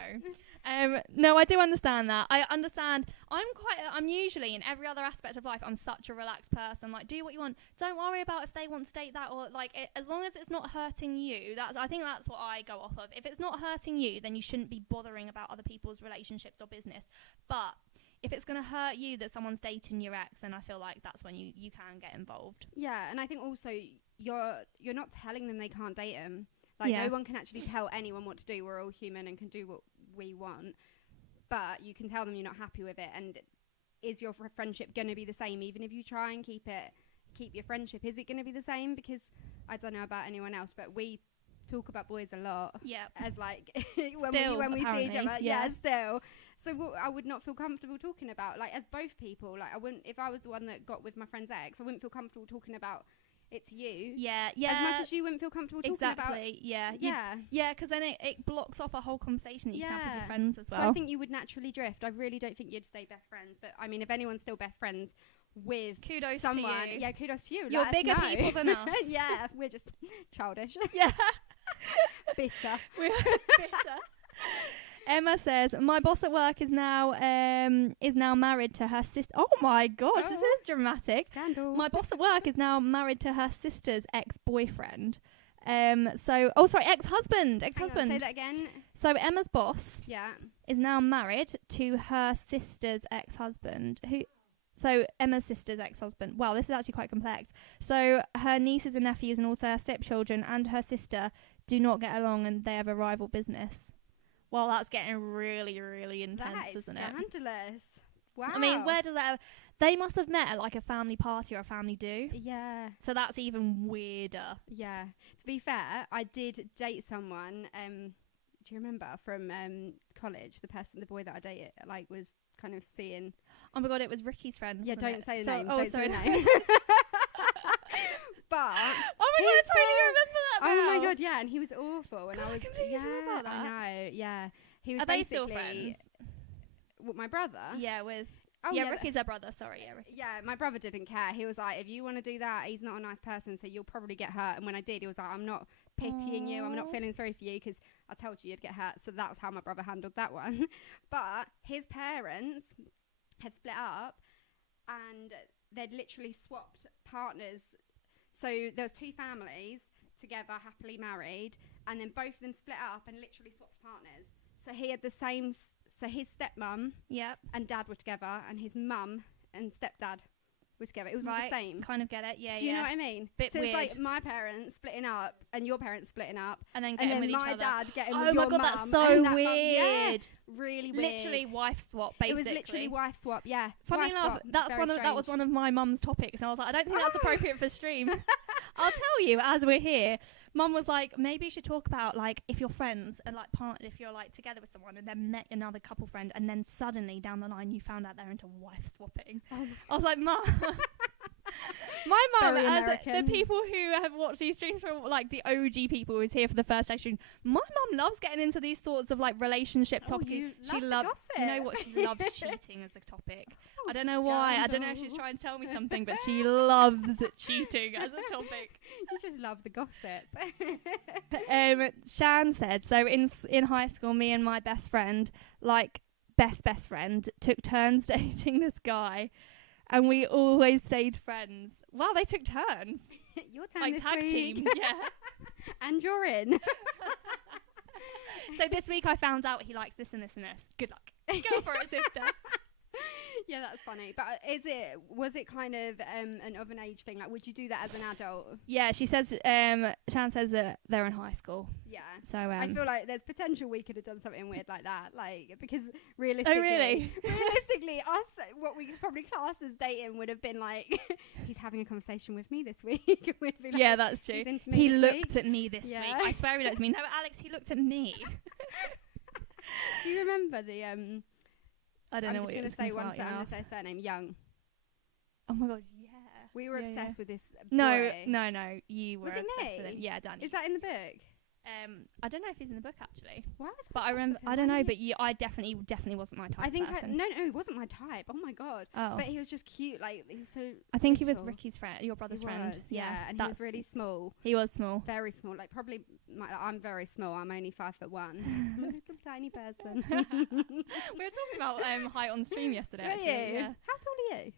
No, I do understand that. I understand. I'm usually in every other aspect of life, I'm such a relaxed person. Like, do what you want. Don't worry about if they want to date that, or as long as it's not hurting you. I think that's what I go off of. If it's not hurting you, then you shouldn't be bothering about other people's relationships or business. But if it's going to hurt you that someone's dating your ex, then I feel like that's when you can get involved. Yeah, and I think also you're not telling them they can't date him. No one can actually tell anyone what to do. We're all human and can do what we want. But you can tell them you're not happy with it. And is your friendship going to be the same? Even if you try and keep your friendship, is it going to be the same? Because I don't know about anyone else, but we talk about boys a lot. Yeah. As like when Still, we see each apparently, other. yeah. Still. So I would not feel comfortable talking about, like, as both people. Like, I wouldn't, if I was the one that got with my friend's ex, I wouldn't feel comfortable talking about it to you. Yeah. As much as you wouldn't feel comfortable talking about. Exactly. Yeah. Yeah. Yeah, because then it blocks off a whole conversation that you can have with your friends as well. So I think you would naturally drift. I really don't think you'd stay best friends. But I mean, if anyone's still best friends with kudos someone, to you. Yeah, kudos to you. You're bigger people than us. Yeah, we're just childish. Yeah. Bitter. We're bitter. Emma says, my boss at work is now married to her sister. Oh my gosh, this is dramatic. Scandal. My boss at work is now married to her sister's ex-boyfriend. Ex-husband. Hang on, say that again. So Emma's boss Yeah. is now married to her sister's ex-husband. So Emma's sister's ex-husband. Wow, this is actually quite complex. So her nieces and nephews and also her stepchildren and her sister do not get along, and they have a rival business. Well, that's getting really, really intense, isn't it? Scandalous. Wow. I mean, where does that... They must have met at, like, a family party or a family do. Yeah. So that's even weirder. Yeah. To be fair, I did date someone, do you remember, from college, the boy that I dated, like, was kind of seeing... Oh my God, it was Ricky's friend. Yeah, wasn't don't it? say the name. Oh, Don't sorry. say the name. But... Oh my God, I totally remember that now. Oh my God, yeah, and he was awful. And God, I was... I completely yeah, forgot about that. I know, yeah. He was Are they still friends? basically... What, my brother? Yeah, with... Oh, yeah, Ricky's her brother. Sorry, yeah, Ricky. Yeah, my brother didn't care. He was like, if you want to do that, he's not a nice person, so you'll probably get hurt. And when I did, he was like, I'm not pitying you. I'm not feeling sorry for you because I told you you'd get hurt. So that was how my brother handled that one. But his parents had split up and they'd literally swapped partners. So there was two families together, happily married, and then both of them split up and literally swapped partners. So he had the same... So his stepmum and dad were together, and his mum and stepdad were together. It was all the same. Kind of get it, yeah. Do you know what I mean? Bit so weird. It's like my parents splitting up and your parents splitting up, and then getting with each other. my dad getting with your your mum. Oh my God, mum, that's so and that weird. Yeah, really weird. Literally wife swap, basically. It was literally wife swap, yeah. Funny enough, that was one of my mum's topics, and I was like, I don't think that's appropriate for stream. I'll tell you as we're here. Mum was like, maybe you should talk about, like, if you're friends and, like, if you're, like, together with someone and then met another couple friend and then suddenly down the line you found out they're into wife swapping. I was like, Mum. My mum, as the people who have watched these streams from, like, the OG people who's here for the first section, my mum loves getting into these sorts of, like, relationship topics. She loves gossip. You know what? She loves cheating as a topic. I don't know why. I don't know if she's trying to tell me something, but she loves cheating as a topic. You just love the gossip. Shan said, so in high school, me and my best friend, like best friend, took turns dating this guy, and we always stayed friends. Wow, they took turns. Your turn like this tag week. team, yeah. And you're in. So this week I found out he likes this and this and this. Good luck. Go for it, sister. Yeah, that's funny. But was it kind of an age thing? Like, would you do that as an adult? Yeah, she says, Shan says that they're in high school. Yeah. So I feel like there's potential we could have done something weird like that. Like, because realistically... Oh, really? Realistically, what we could probably class as dating would have been like, he's having a conversation with me this week. We'd be like, yeah, that's true. He looked at me this week. I swear he looked at me. No, Alex, he looked at me. Do you remember the... I don't know I'm what just going to say one. I'm going to say a surname. Young. Oh my God, yeah. We were obsessed with this boy. No. You were Was it obsessed me? with him. Yeah, Danny. Is that in the book? I don't know if he's in the book actually. Why was But I remember. I don't know. But I definitely wasn't my type. I think person. no, he wasn't my type. Oh my God. Oh. But he was just cute. Like, he was so. I think he was little. Ricky's friend, your brother's He friend. was, yeah, and he was really small. He was small. Very small. Like, probably. I'm very small. I'm only 5'1". I'm a little tiny person. We were talking about height on stream yesterday. Actually. Yeah. How tall are you?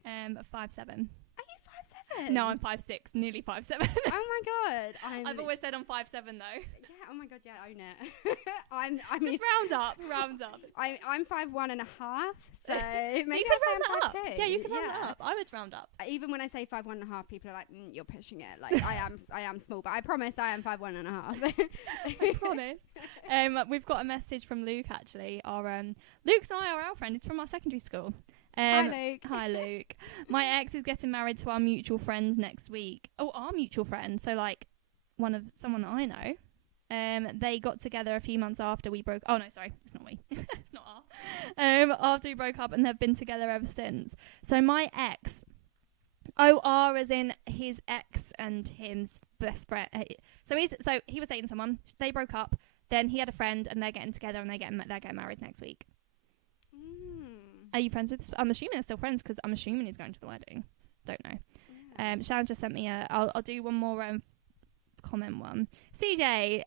5'7". Are you 5'7"? No, I'm 5'6", nearly 5'7". Oh my God. I've always said I'm 5'7" though. Yeah. Oh my God. Yeah. Own it. I mean, just round up. I'm 5'1.5". So maybe you could round that up. 5'2". Yeah, you could round that up. I would round up. Even when I say 5'1.5", people are like, you're pushing it. Like, I am small, but I promise I am 5'1.5". I promise. We've got a message from Luke actually. Luke's not our friend. It's from our secondary school. Hi, Luke. Hi, Luke. My ex is getting married to our mutual friends next week. Oh, our mutual friend. So like someone that I know. They got together a few months after we broke. Oh no, sorry, it's not we. It's not R. After we broke up, and they've been together ever since. So my ex, R as in his ex and his best friend. So he was dating someone. They broke up. Then he had a friend, and they're getting together, and they're getting married next week. Are you friends with? I'm assuming they're still friends because I'm assuming he's going to the wedding. Don't know. Shannon just sent me I'll do one more comment one. CJ,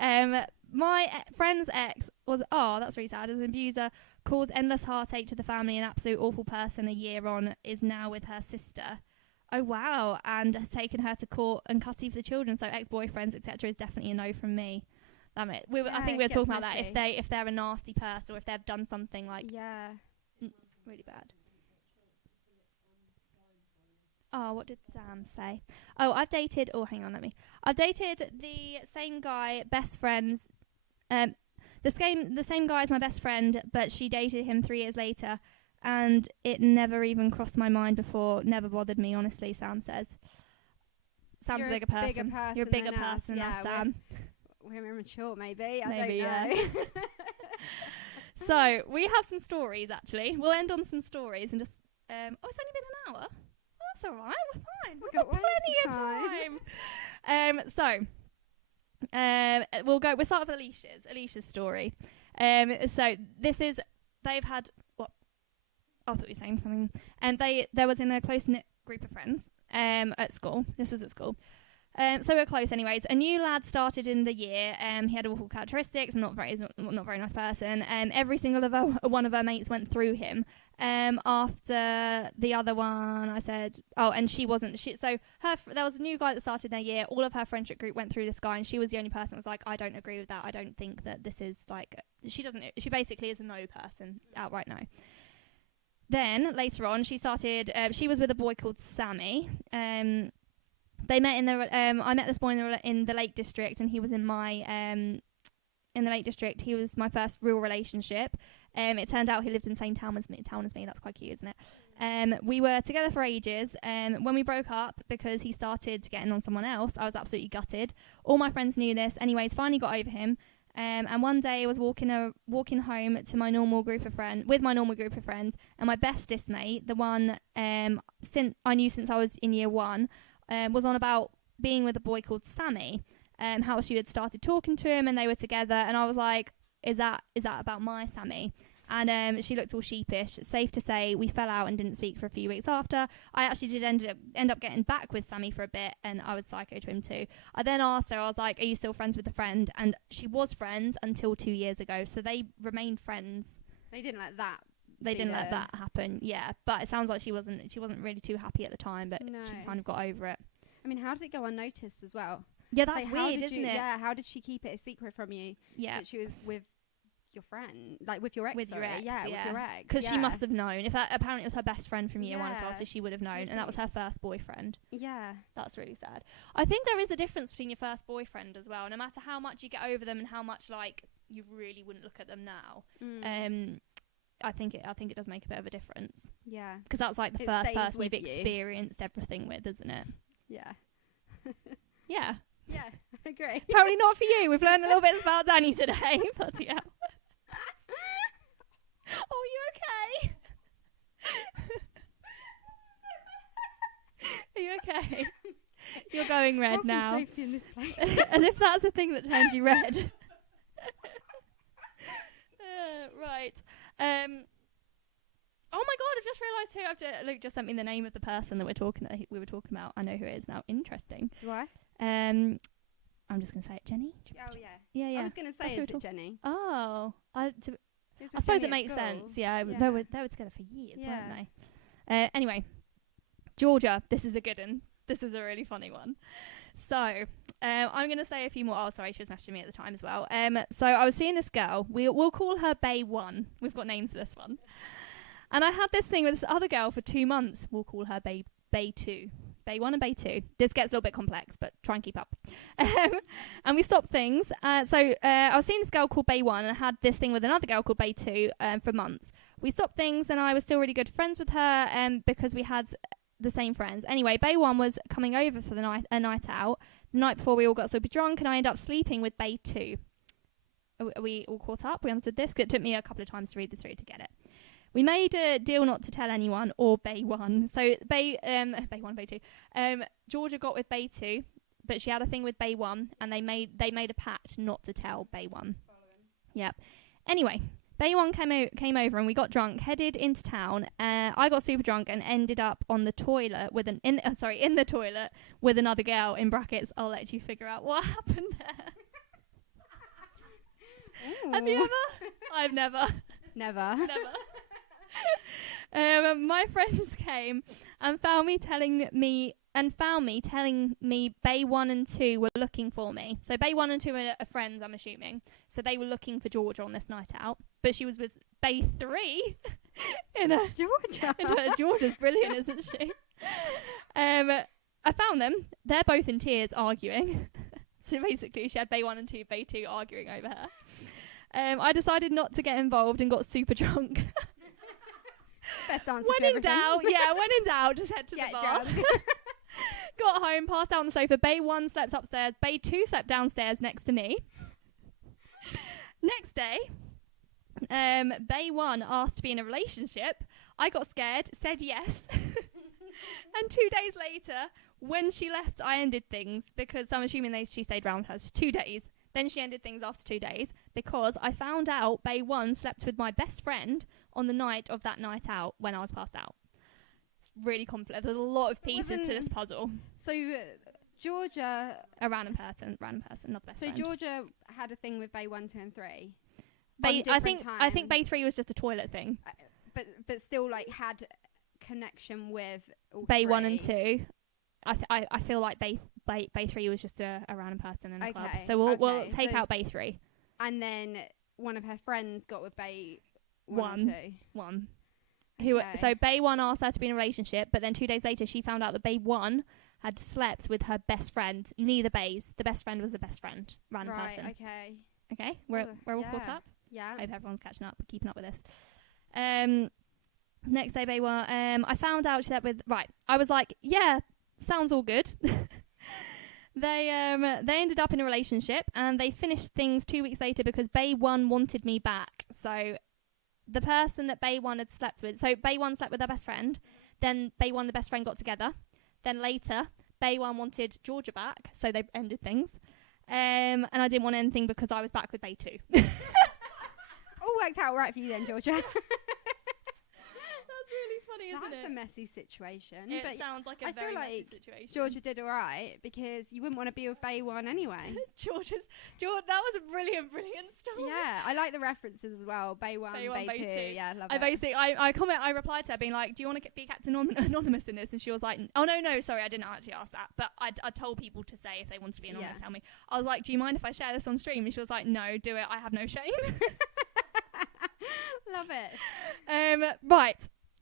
my friend's ex was that's really sad. As an abuser, caused endless heartache to the family. An absolute awful person. A year on, is now with her sister. Oh wow, and has taken her to court and custody for the children. So ex-boyfriends, etc., is definitely a no from me. Damn it. I think we were talking about that. If they're a nasty person or if they've done something like really bad. Oh, what did Sam say? Oh, I've dated the same guy, best friends. The same guy as my best friend, but she dated him 3 years later, and it never even crossed my mind before. Never bothered me, honestly. Sam says. Sam's a bigger person. You're a bigger person than Sam. We're immature, maybe. I don't know. So we have some stories. Actually, we'll end on some stories and just. It's only been an hour. That's all right. We're fine. We've got plenty of time. We'll start with Alicia's story. So this is, they've had, what? I thought you were saying something. And there was in a close-knit group of friends at school. This was at school. So we're close anyways. A new lad started in the year. He had awful characteristics, not very nice person. Every single one of her mates went through him. After the other one, I said, and she wasn't. So there was a new guy that started their year. All of her friendship group went through this guy, and she was the only person that was like, I don't agree with that. I don't think that this is like. She basically is a no person, outright no. Then later on, she started. She was with a boy called Sammy. They met I met this boy in the Lake District, and he was in the Lake District. He was my first real relationship. It turned out he lived in the same town as me. That's quite cute, isn't it? We were together for ages. When we broke up, because he started getting on someone else, I was absolutely gutted. All my friends knew this. Anyways, finally got over him. And one day I was walking home to my normal group of friends, and my bestest mate, the one I knew since I was in year 1, was on about being with a boy called Sammy, how she had started talking to him and they were together, and I was like, is that about my Sammy? And she looked all sheepish. Safe to say, we fell out and didn't speak for a few weeks after. I actually did end up getting back with Sammy for a bit, and I was psycho to him too. I then asked her, I was like, are you still friends with a friend? And she was friends until 2 years ago, so they remained friends. They didn't let that. They didn't let that happen, yeah. But it sounds like she wasn't really too happy at the time, but she kind of got over it. I mean, how did it go unnoticed as well? Yeah, that's weird, isn't it? Yeah, how did she keep it a secret from you? Yeah. That she was with your friend, like with your ex. With your ex. Because she must have known. Apparently it was her best friend from year 1 as well, so she would have known. And that was her first boyfriend. Yeah. That's really sad. I think there is a difference between your first boyfriend as well. No matter how much you get over them and how much, like, you really wouldn't look at them now. I think it does make a bit of a difference. Yeah. Because that's like the first person you've experienced everything with, isn't it? Yeah. Yeah. Yeah, I agree. Apparently not for you. We've learned a little bit about Danny today. Bloody hell. Oh, you okay? Are you okay? You're going red now. Safety in this place. As if that's the thing that turned you red. Right. Oh my god, I've just realised Luke just sent me the name of the person that we were talking about. I know who it is now. Interesting. Do I? I'm just going to say it. Jenny? Oh, yeah. Yeah. I was going to say, is it Jenny? Oh. I suppose it makes sense. Yeah, they were together for years, weren't they? Anyway, Georgia, this is a good one. This is a really funny one. So, I'm going to say a few more. Oh, sorry, she was messaging me at the time as well. So, I was seeing this girl. We'll call her Bay 1. We've got names for this one. And I had this thing with this other girl for 2 months. We'll call her Bay 2. Bay 1 and Bay 2. This gets a little bit complex, but try and keep up. And we stopped things. So I was seeing this girl called Bay 1 and I had this thing with another girl called Bay 2 for months. We stopped things and I was still really good friends with her because we had the same friends. Anyway, Bay 1 was coming over for a night out. The night before we all got super drunk and I ended up sleeping with Bay 2. we all caught up. We understood this. 'Cause it took me a couple of times to read the through to get it. We made a deal not to tell anyone, or Bay 1. So Bay 1, Bay 2. Georgia got with Bay 2, but she had a thing with Bay 1, and they made a pact not to tell Bay 1. Yep. Anyway, Bay 1 came over and we got drunk, headed into town. I got super drunk and ended up on the toilet with in the toilet with another girl, in brackets. I'll let you figure out what happened there. Have you ever? I've never. Never. My friends came and found me telling me Bay 1 and 2 were looking for me. So Bay 1 and 2 are friends, I'm assuming. So they were looking for Georgia on this night out. But she was with Bay 3 Georgia. Georgia's brilliant, isn't she? I found them. They're both in tears arguing. So basically she had Bay 1 and 2, Bay 2 arguing over her. I decided not to get involved and got super drunk. Best answer when to in everything. doubt, just head to Get the bar. drunk. Got home, passed out on the sofa. Bay 1 slept upstairs. Bay 2 slept downstairs next to me. Next day, Bay 1 asked to be in a relationship. I got scared, said yes. And 2 days later, when she left, I ended things because I'm assuming she stayed around with her for 2 days. Then she ended things after 2 days because I found out Bay 1 slept with my best friend on the night of that night out when I was passed out. It's really complex. There's a lot of pieces to this puzzle. So Georgia, A random person, not the best friend. so Georgia had a thing with Bay 1, 2, and 3. I think Bay 3 was just a toilet thing. But still like had connection with all Bay 1 three. and 2. I feel like Bay 3 was just a random person in a club. Okay, So we'll take so- out Bay 3. And then one of her friends got with Bay 1 One. or 2. 1. Okay. So Bay 1 asked her to be in a relationship, but then 2 days later she found out that Bay 1 had slept with her best friend. Neither Bays. The best friend was the best friend. Random Right, person. okay. Okay, we're all caught yeah. up. Yeah. I hope everyone's catching up, keeping up with this. Next day, Bay 1, I found out she slept with. Right, I was like, yeah, sounds all good. They ended up in a relationship and they finished things 2 weeks later because Bay 1 wanted me back. So the person that Bay 1 had slept with. So Bay 1 slept with her best friend. Then Bay 1 and the best friend got together. Then later, Bay 1 wanted Georgia back. So they ended things. And I didn't want anything because I was back with Bay 2. All worked out right for you then, Georgia. That's really funny, isn't That's it? a messy situation. It but sounds like a I very feel messy like situation. Georgia did all right because you wouldn't want to be with Bay 1 anyway. George, that was a brilliant story. Yeah, I like the references as well. Bay 1, Bay 1, Bay 2. Bay 2. Yeah, love I it. basically, I replied to her being like, do you want to be kept anonymous in this? And she was like, oh, no, sorry, I didn't actually ask that. But I told people to say if they wanted to be anonymous, Yeah. tell me. I was like, do you mind if I share this on stream? And she was like, no, do it. I have no shame. Love it. Right.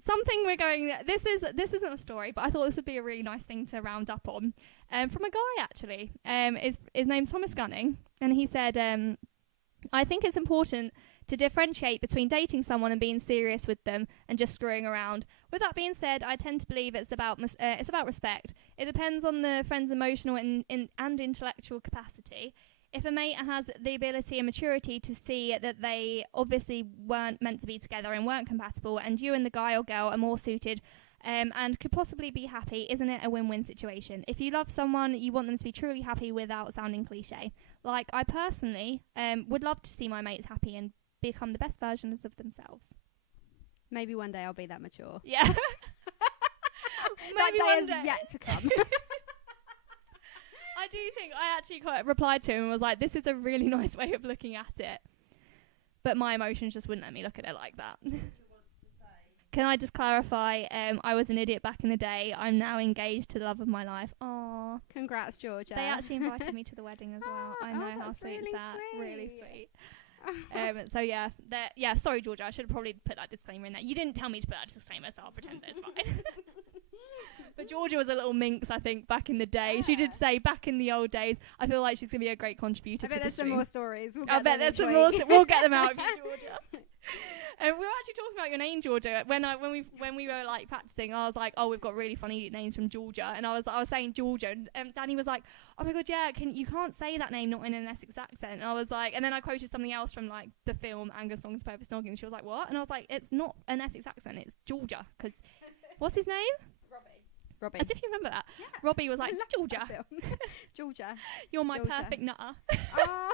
Something we're going. This isn't a story, but I thought this would be a really nice thing to round up on. From a guy actually. His name's Thomas Gunning, and he said, I think it's important to differentiate between dating someone and being serious with them and just screwing around. With that being said, I tend to believe it's about respect. It depends on the friend's emotional and intellectual capacity. If a mate has the ability and maturity to see that they obviously weren't meant to be together and weren't compatible, and you and the guy or girl are more suited and could possibly be happy, isn't it a win-win situation? If you love someone, you want them to be truly happy without sounding cliche. Like, I personally would love to see my mates happy and become the best versions of themselves. Maybe one day I'll be that mature. Yeah. That Maybe day one is day. yet to come. I do think I actually quite replied to him and was like, this is a really nice way of looking at it. But my emotions just wouldn't let me look at it like that. Can I just clarify, I was an idiot back in the day. I'm now engaged to the love of my life. Aww. Congrats, Georgia. They actually invited me to the wedding as well. I know, how that's sweet is really that? Really sweet. sweet. So yeah, sorry Georgia, I should have probably put that disclaimer in there. You didn't tell me to put that disclaimer, so I'll pretend that it's fine. But Georgia was a little minx, I think, back in the day. Yeah. She did say back in the old days. I feel like she's going to be a great contributor I to bet the there's some stream. more stories. I bet there's some more. We'll get them out of you, And we were actually talking about your name, Georgia. When we were like practicing, I was like, "Oh, we've got really funny names from Georgia," and I was saying Georgia, and Danny was like, "Oh my god, yeah, you can't say that name not in an Essex accent." And I was like, and then I quoted something else from like the film Angus Thong's Purpose Noggin. And she was like, "What?" And I was like, "It's not an Essex accent, it's Georgia." Because what's his name? Robbie. As if you remember that. Yeah. Robbie was like, Georgia. Georgia. You're my Georgia. perfect nutter. Oh.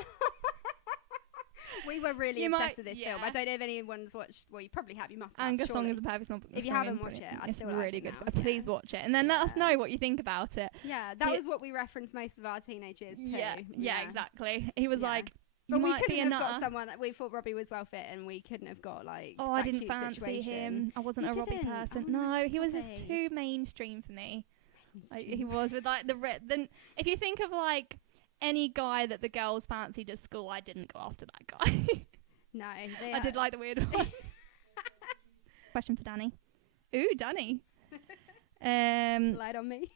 We were really obsessed with this yeah. film. I don't know if anyone's watched. Well, you probably have. You must have. Angus surely. Thong is a Purpose Noggin. If you haven't watched it, I'd it's still really like it good. now. Please watch it, and then let us know what you think about it. Yeah, that was what we referenced most of our teenage years too. Yeah, exactly. He was like, but you we might be couldn't a have got nutter. someone. We thought Robbie was well fit, and we couldn't have got like. Oh, I that didn't cute fancy situation. him. I wasn't You a Robbie didn't? person. Oh, No, he was just Robbie. too mainstream for me. Like, he was with like then if you think of like any guy that the girls fancied at school, I didn't go after that guy. No, I did like the weird one. Question for Danny. Ooh, Danny. Lied on me.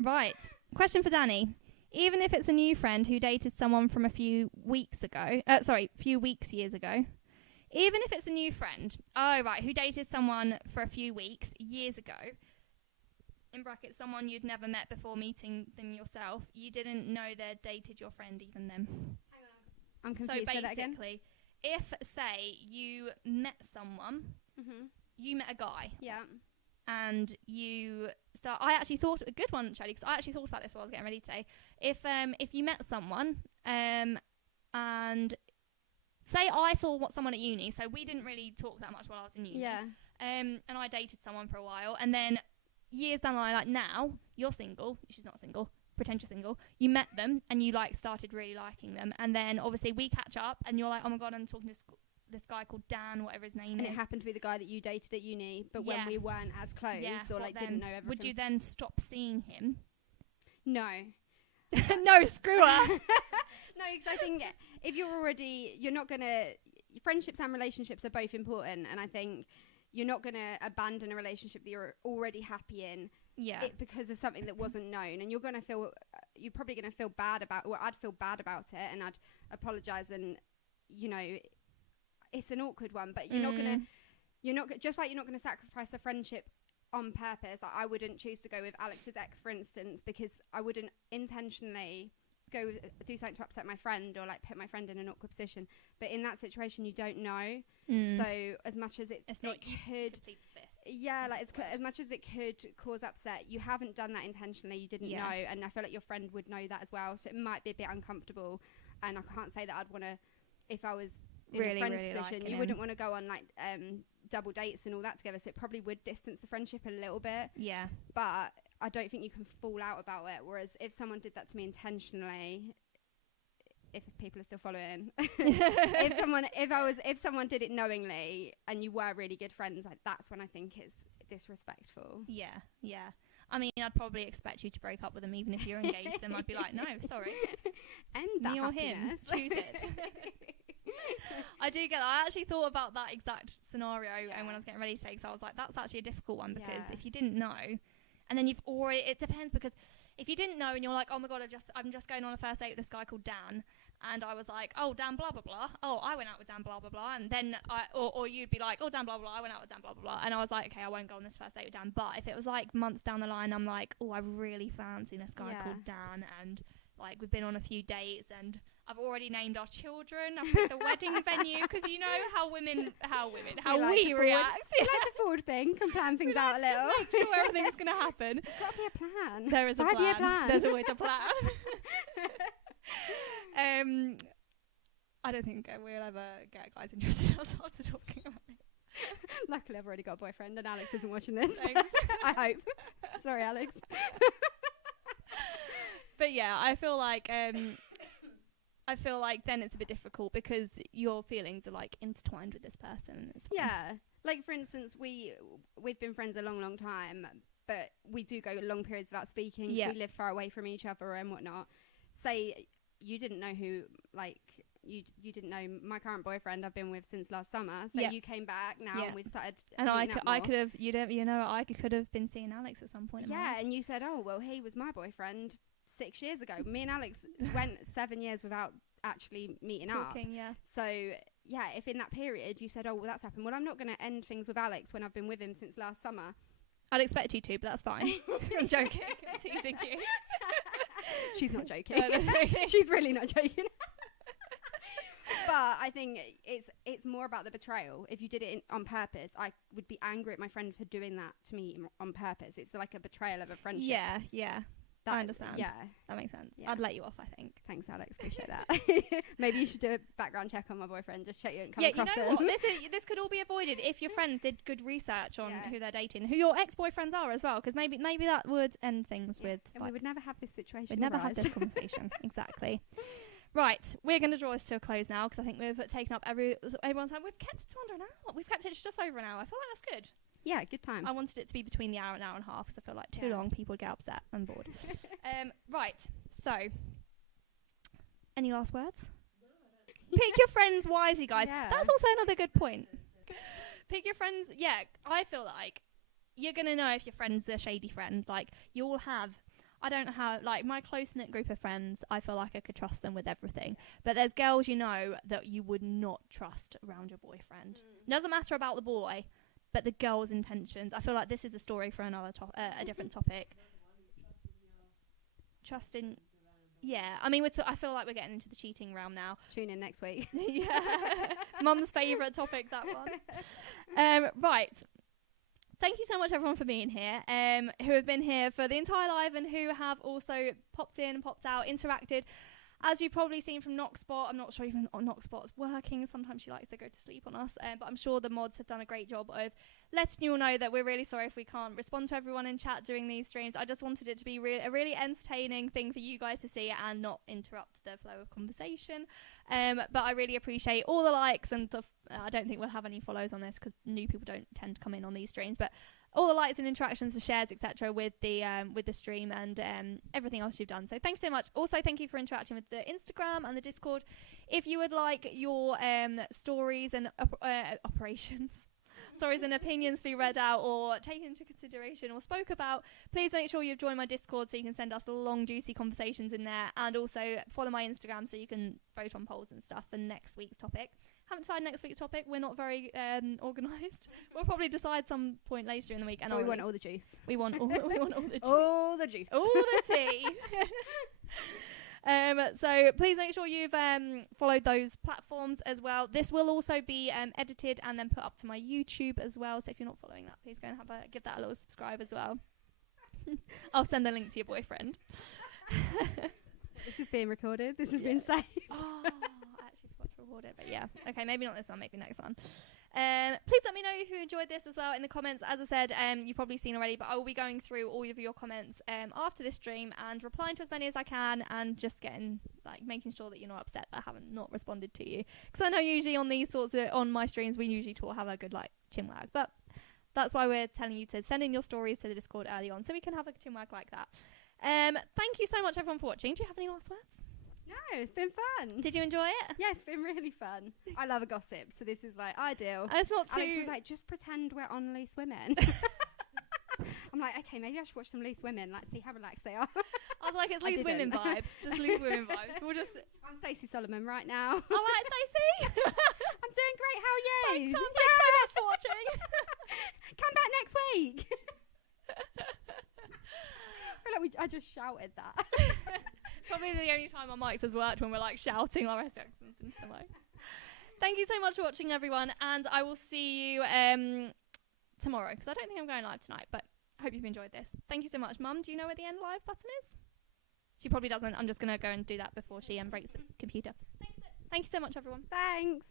Right. Question for Danny. Even if it's a new friend who dated someone from a few weeks years ago. Even if it's a new friend, who dated someone for a few weeks, years ago, in brackets, someone you'd never met before meeting them yourself, you didn't know they'd dated your friend even then. I'm confused. So Say that again. basically, if, say, you met someone, you met a guy, Yeah. and you start... I actually thought... A good one, Shadi, because I actually thought about this while I was getting ready today. If you met someone, and... Say I saw someone at uni, so we didn't really talk that much while I was in uni. Yeah. And I dated someone for a while, and then years down the line, like now, you're single. She's not single. Pretend you're single. You met them, and you like started really liking them, and then obviously we catch up, and you're like, oh my god, I'm talking to this guy called Dan, whatever his name is. And it happened to be the guy that you dated at uni, but when we weren't as close or like didn't know everything. Would you then stop seeing him? No. No, screw her. No, because I think if you're not gonna. Friendships and relationships are both important, and I think you're not gonna abandon a relationship that you're already happy in. Yeah. Because of something that wasn't known, and you're probably gonna feel bad about. Well, I'd feel bad about it, and I'd apologise, and it's an awkward one. But you're not gonna sacrifice a friendship on purpose. Like, I wouldn't choose to go with Alix's ex, for instance, because I wouldn't intentionally do something to upset my friend or like put my friend in an awkward position. But in that situation, you don't know. So as much as it could, as much as it could cause upset, you haven't done that intentionally. You didn't know, and I feel like your friend would know that as well. So it might be a bit uncomfortable. And I can't say that I'd want to, if I was in a friend's position, you wouldn't want to go on like double dates and all that together. So it probably would distance the friendship a little bit. Yeah. But I don't think you can fall out about it. Whereas if someone did that to me intentionally, if people are still following, if someone did it knowingly and you were really good friends, like that's when I think it's disrespectful. Yeah. I mean, I'd probably expect you to break up with them even if you're engaged. Then I'd be like, no, sorry. End that me or happiness. him, choose it. I do get that. I actually thought about that exact scenario and when I was getting ready today, because I was like, that's actually a difficult one, because if you didn't know, and then it depends, because if you didn't know and you're like, oh my god, I'm just going on a first date with this guy called Dan, and I was like, oh, Dan blah blah blah, oh, I went out with Dan blah blah blah, and then or you'd be like, oh, Dan blah blah blah, I went out with Dan blah blah blah, and I was like, okay, I won't go on this first date with Dan. But if it was like months down the line, I'm like, oh, I really fancy this guy called Dan, and like we've been on a few dates, and I've already named our children. I've picked the wedding venue, because you know how we react. We like to forward think and plan things out a little. Make sure everything's going to happen. There's got to be a plan. There is a 5-year plan. There's always a plan. I don't think we'll ever get guys interested in us after talking about it. Luckily, I've already got a boyfriend, and Alix isn't watching this. Thanks. I hope. Sorry, Alix. But yeah, I feel like then it's a bit difficult, because your feelings are like intertwined with this person. Yeah, like for instance, we've been friends a long, long time, but we do go long periods without speaking. So we live far away from each other and whatnot. Say you didn't know who, like you didn't know my current boyfriend I've been with since last summer. So you came back now, and we've started. And I could have, I could have been seeing Alix at some point. Yeah, and you said, oh well, he was my boyfriend 6 years ago. Me and Alix went 7 years without actually meeting up. Yeah. So if in that period you said, oh, well, that's happened, well, I'm not going to end things with Alex when I've been with him since last summer. I'd expect you to, but that's fine. I'm joking. I'm teasing you. She's not joking. She's really not joking. But I think it's more about the betrayal. If you did it on purpose, I would be angry at my friend for doing that to me on purpose. It's like a betrayal of a friendship. Yeah. I understand. Yeah. That makes sense. Yeah. I'd let you off, I think. Thanks, Alex. Appreciate that. Maybe you should do a background check on my boyfriend. Just check you don't come across you know him. what? This could all be avoided if your friends did good research on who they're dating, who your ex-boyfriends are as well, because maybe that would end things with... And we would never have this situation. We'd never have this conversation. Exactly. Right, we're going to draw this to a close now, because I think we've taken up everyone's time. We've kept it to under an hour. We've kept it just over an hour. I feel like that's good. Yeah, good time. I wanted it to be between the hour and a half, because I feel like too long, people would get upset and bored. Right, so, any last words? Pick your friends wisely, guys. Yeah. That's also another good point. Pick your friends. Yeah, I feel like you're going to know if your friend's a shady friend. Like, you'll have... I don't have, like, my close-knit group of friends, I feel like I could trust them with everything. But there's girls you know that you would not trust around your boyfriend. It doesn't matter about the boy, but the girl's intentions. I feel like this is a story for another a different topic. Trusting, yeah. I mean, I feel like we're getting into the cheating realm now. Tune in next week. Yeah, Mum's favourite topic, that one. Right. Thank you so much, everyone, for being here, who have been here for the entire live and who have also popped in, popped out, interacted. As you've probably seen from Knockspot, I'm not sure even Knockspot's working. Sometimes she likes to go to sleep on us, but I'm sure the mods have done a great job of letting you all know that we're really sorry if we can't respond to everyone in chat during these streams. I just wanted it to be a really entertaining thing for you guys to see and not interrupt the flow of conversation. But I really appreciate all the likes and I don't think we'll have any follows on this because new people don't tend to come in on these streams, but all the likes and interactions and shares, etc., with the stream and everything else you've done. So thanks so much. Also, thank you for interacting with the Instagram and the Discord. If you would like your stories and stories and opinions to be read out or taken into consideration or spoke about, please make sure you've joined my Discord so you can send us long, juicy conversations in there, and also follow my Instagram so you can vote on polls and stuff for next week's topic. Haven't decided next week's topic. We're not very organised. We'll probably decide some point later in the week. And we want all the juice. We want all the juice. All the juice. All the tea. So please make sure you've followed those platforms as well. This will also be edited and then put up to my YouTube as well. So if you're not following that, please go and give that a little subscribe as well. I'll send the link to your boyfriend. This is being recorded. This has been saved. Oh, I actually forgot to record it, but yeah. Okay, maybe not this one, maybe next one. Please let me know if you enjoyed this as well in the comments. As I said, you've probably seen already, but I will be going through all of your comments after this stream and replying to as many as I can and just making sure that you're not upset that I haven't not responded to you. Because I know usually on these sorts of, on my streams, we usually have a good chinwag, but that's why we're telling you to send in your stories to the Discord early on so we can have a chinwag like that. Thank you so much everyone for watching. Do you have any last words? No, it's been fun. Did you enjoy it? Yeah, it's been really fun. I love a gossip, so this is ideal. And it's not too... Alex was like, just pretend we're on Loose Women. I'm like, okay, maybe I should watch some Loose Women, see how relaxed they are. I was like, it's Loose Women vibes. Just Loose Women vibes. We'll just... I'm Stacey Solomon right now. All right, Stacey. I'm doing great. How are you? Thanks so much for watching. Come back next week. I feel like I just shouted that. Probably the only time our mics has worked when we're shouting our accents into the mic. Thank you so much for watching, everyone, and I will see you tomorrow because I don't think I'm going live tonight, but I hope you've enjoyed this. Thank you so much. Mum, do you know where the end live button is? She probably doesn't. I'm just going to go and do that before she breaks the computer. Thank you so much, everyone. Thanks.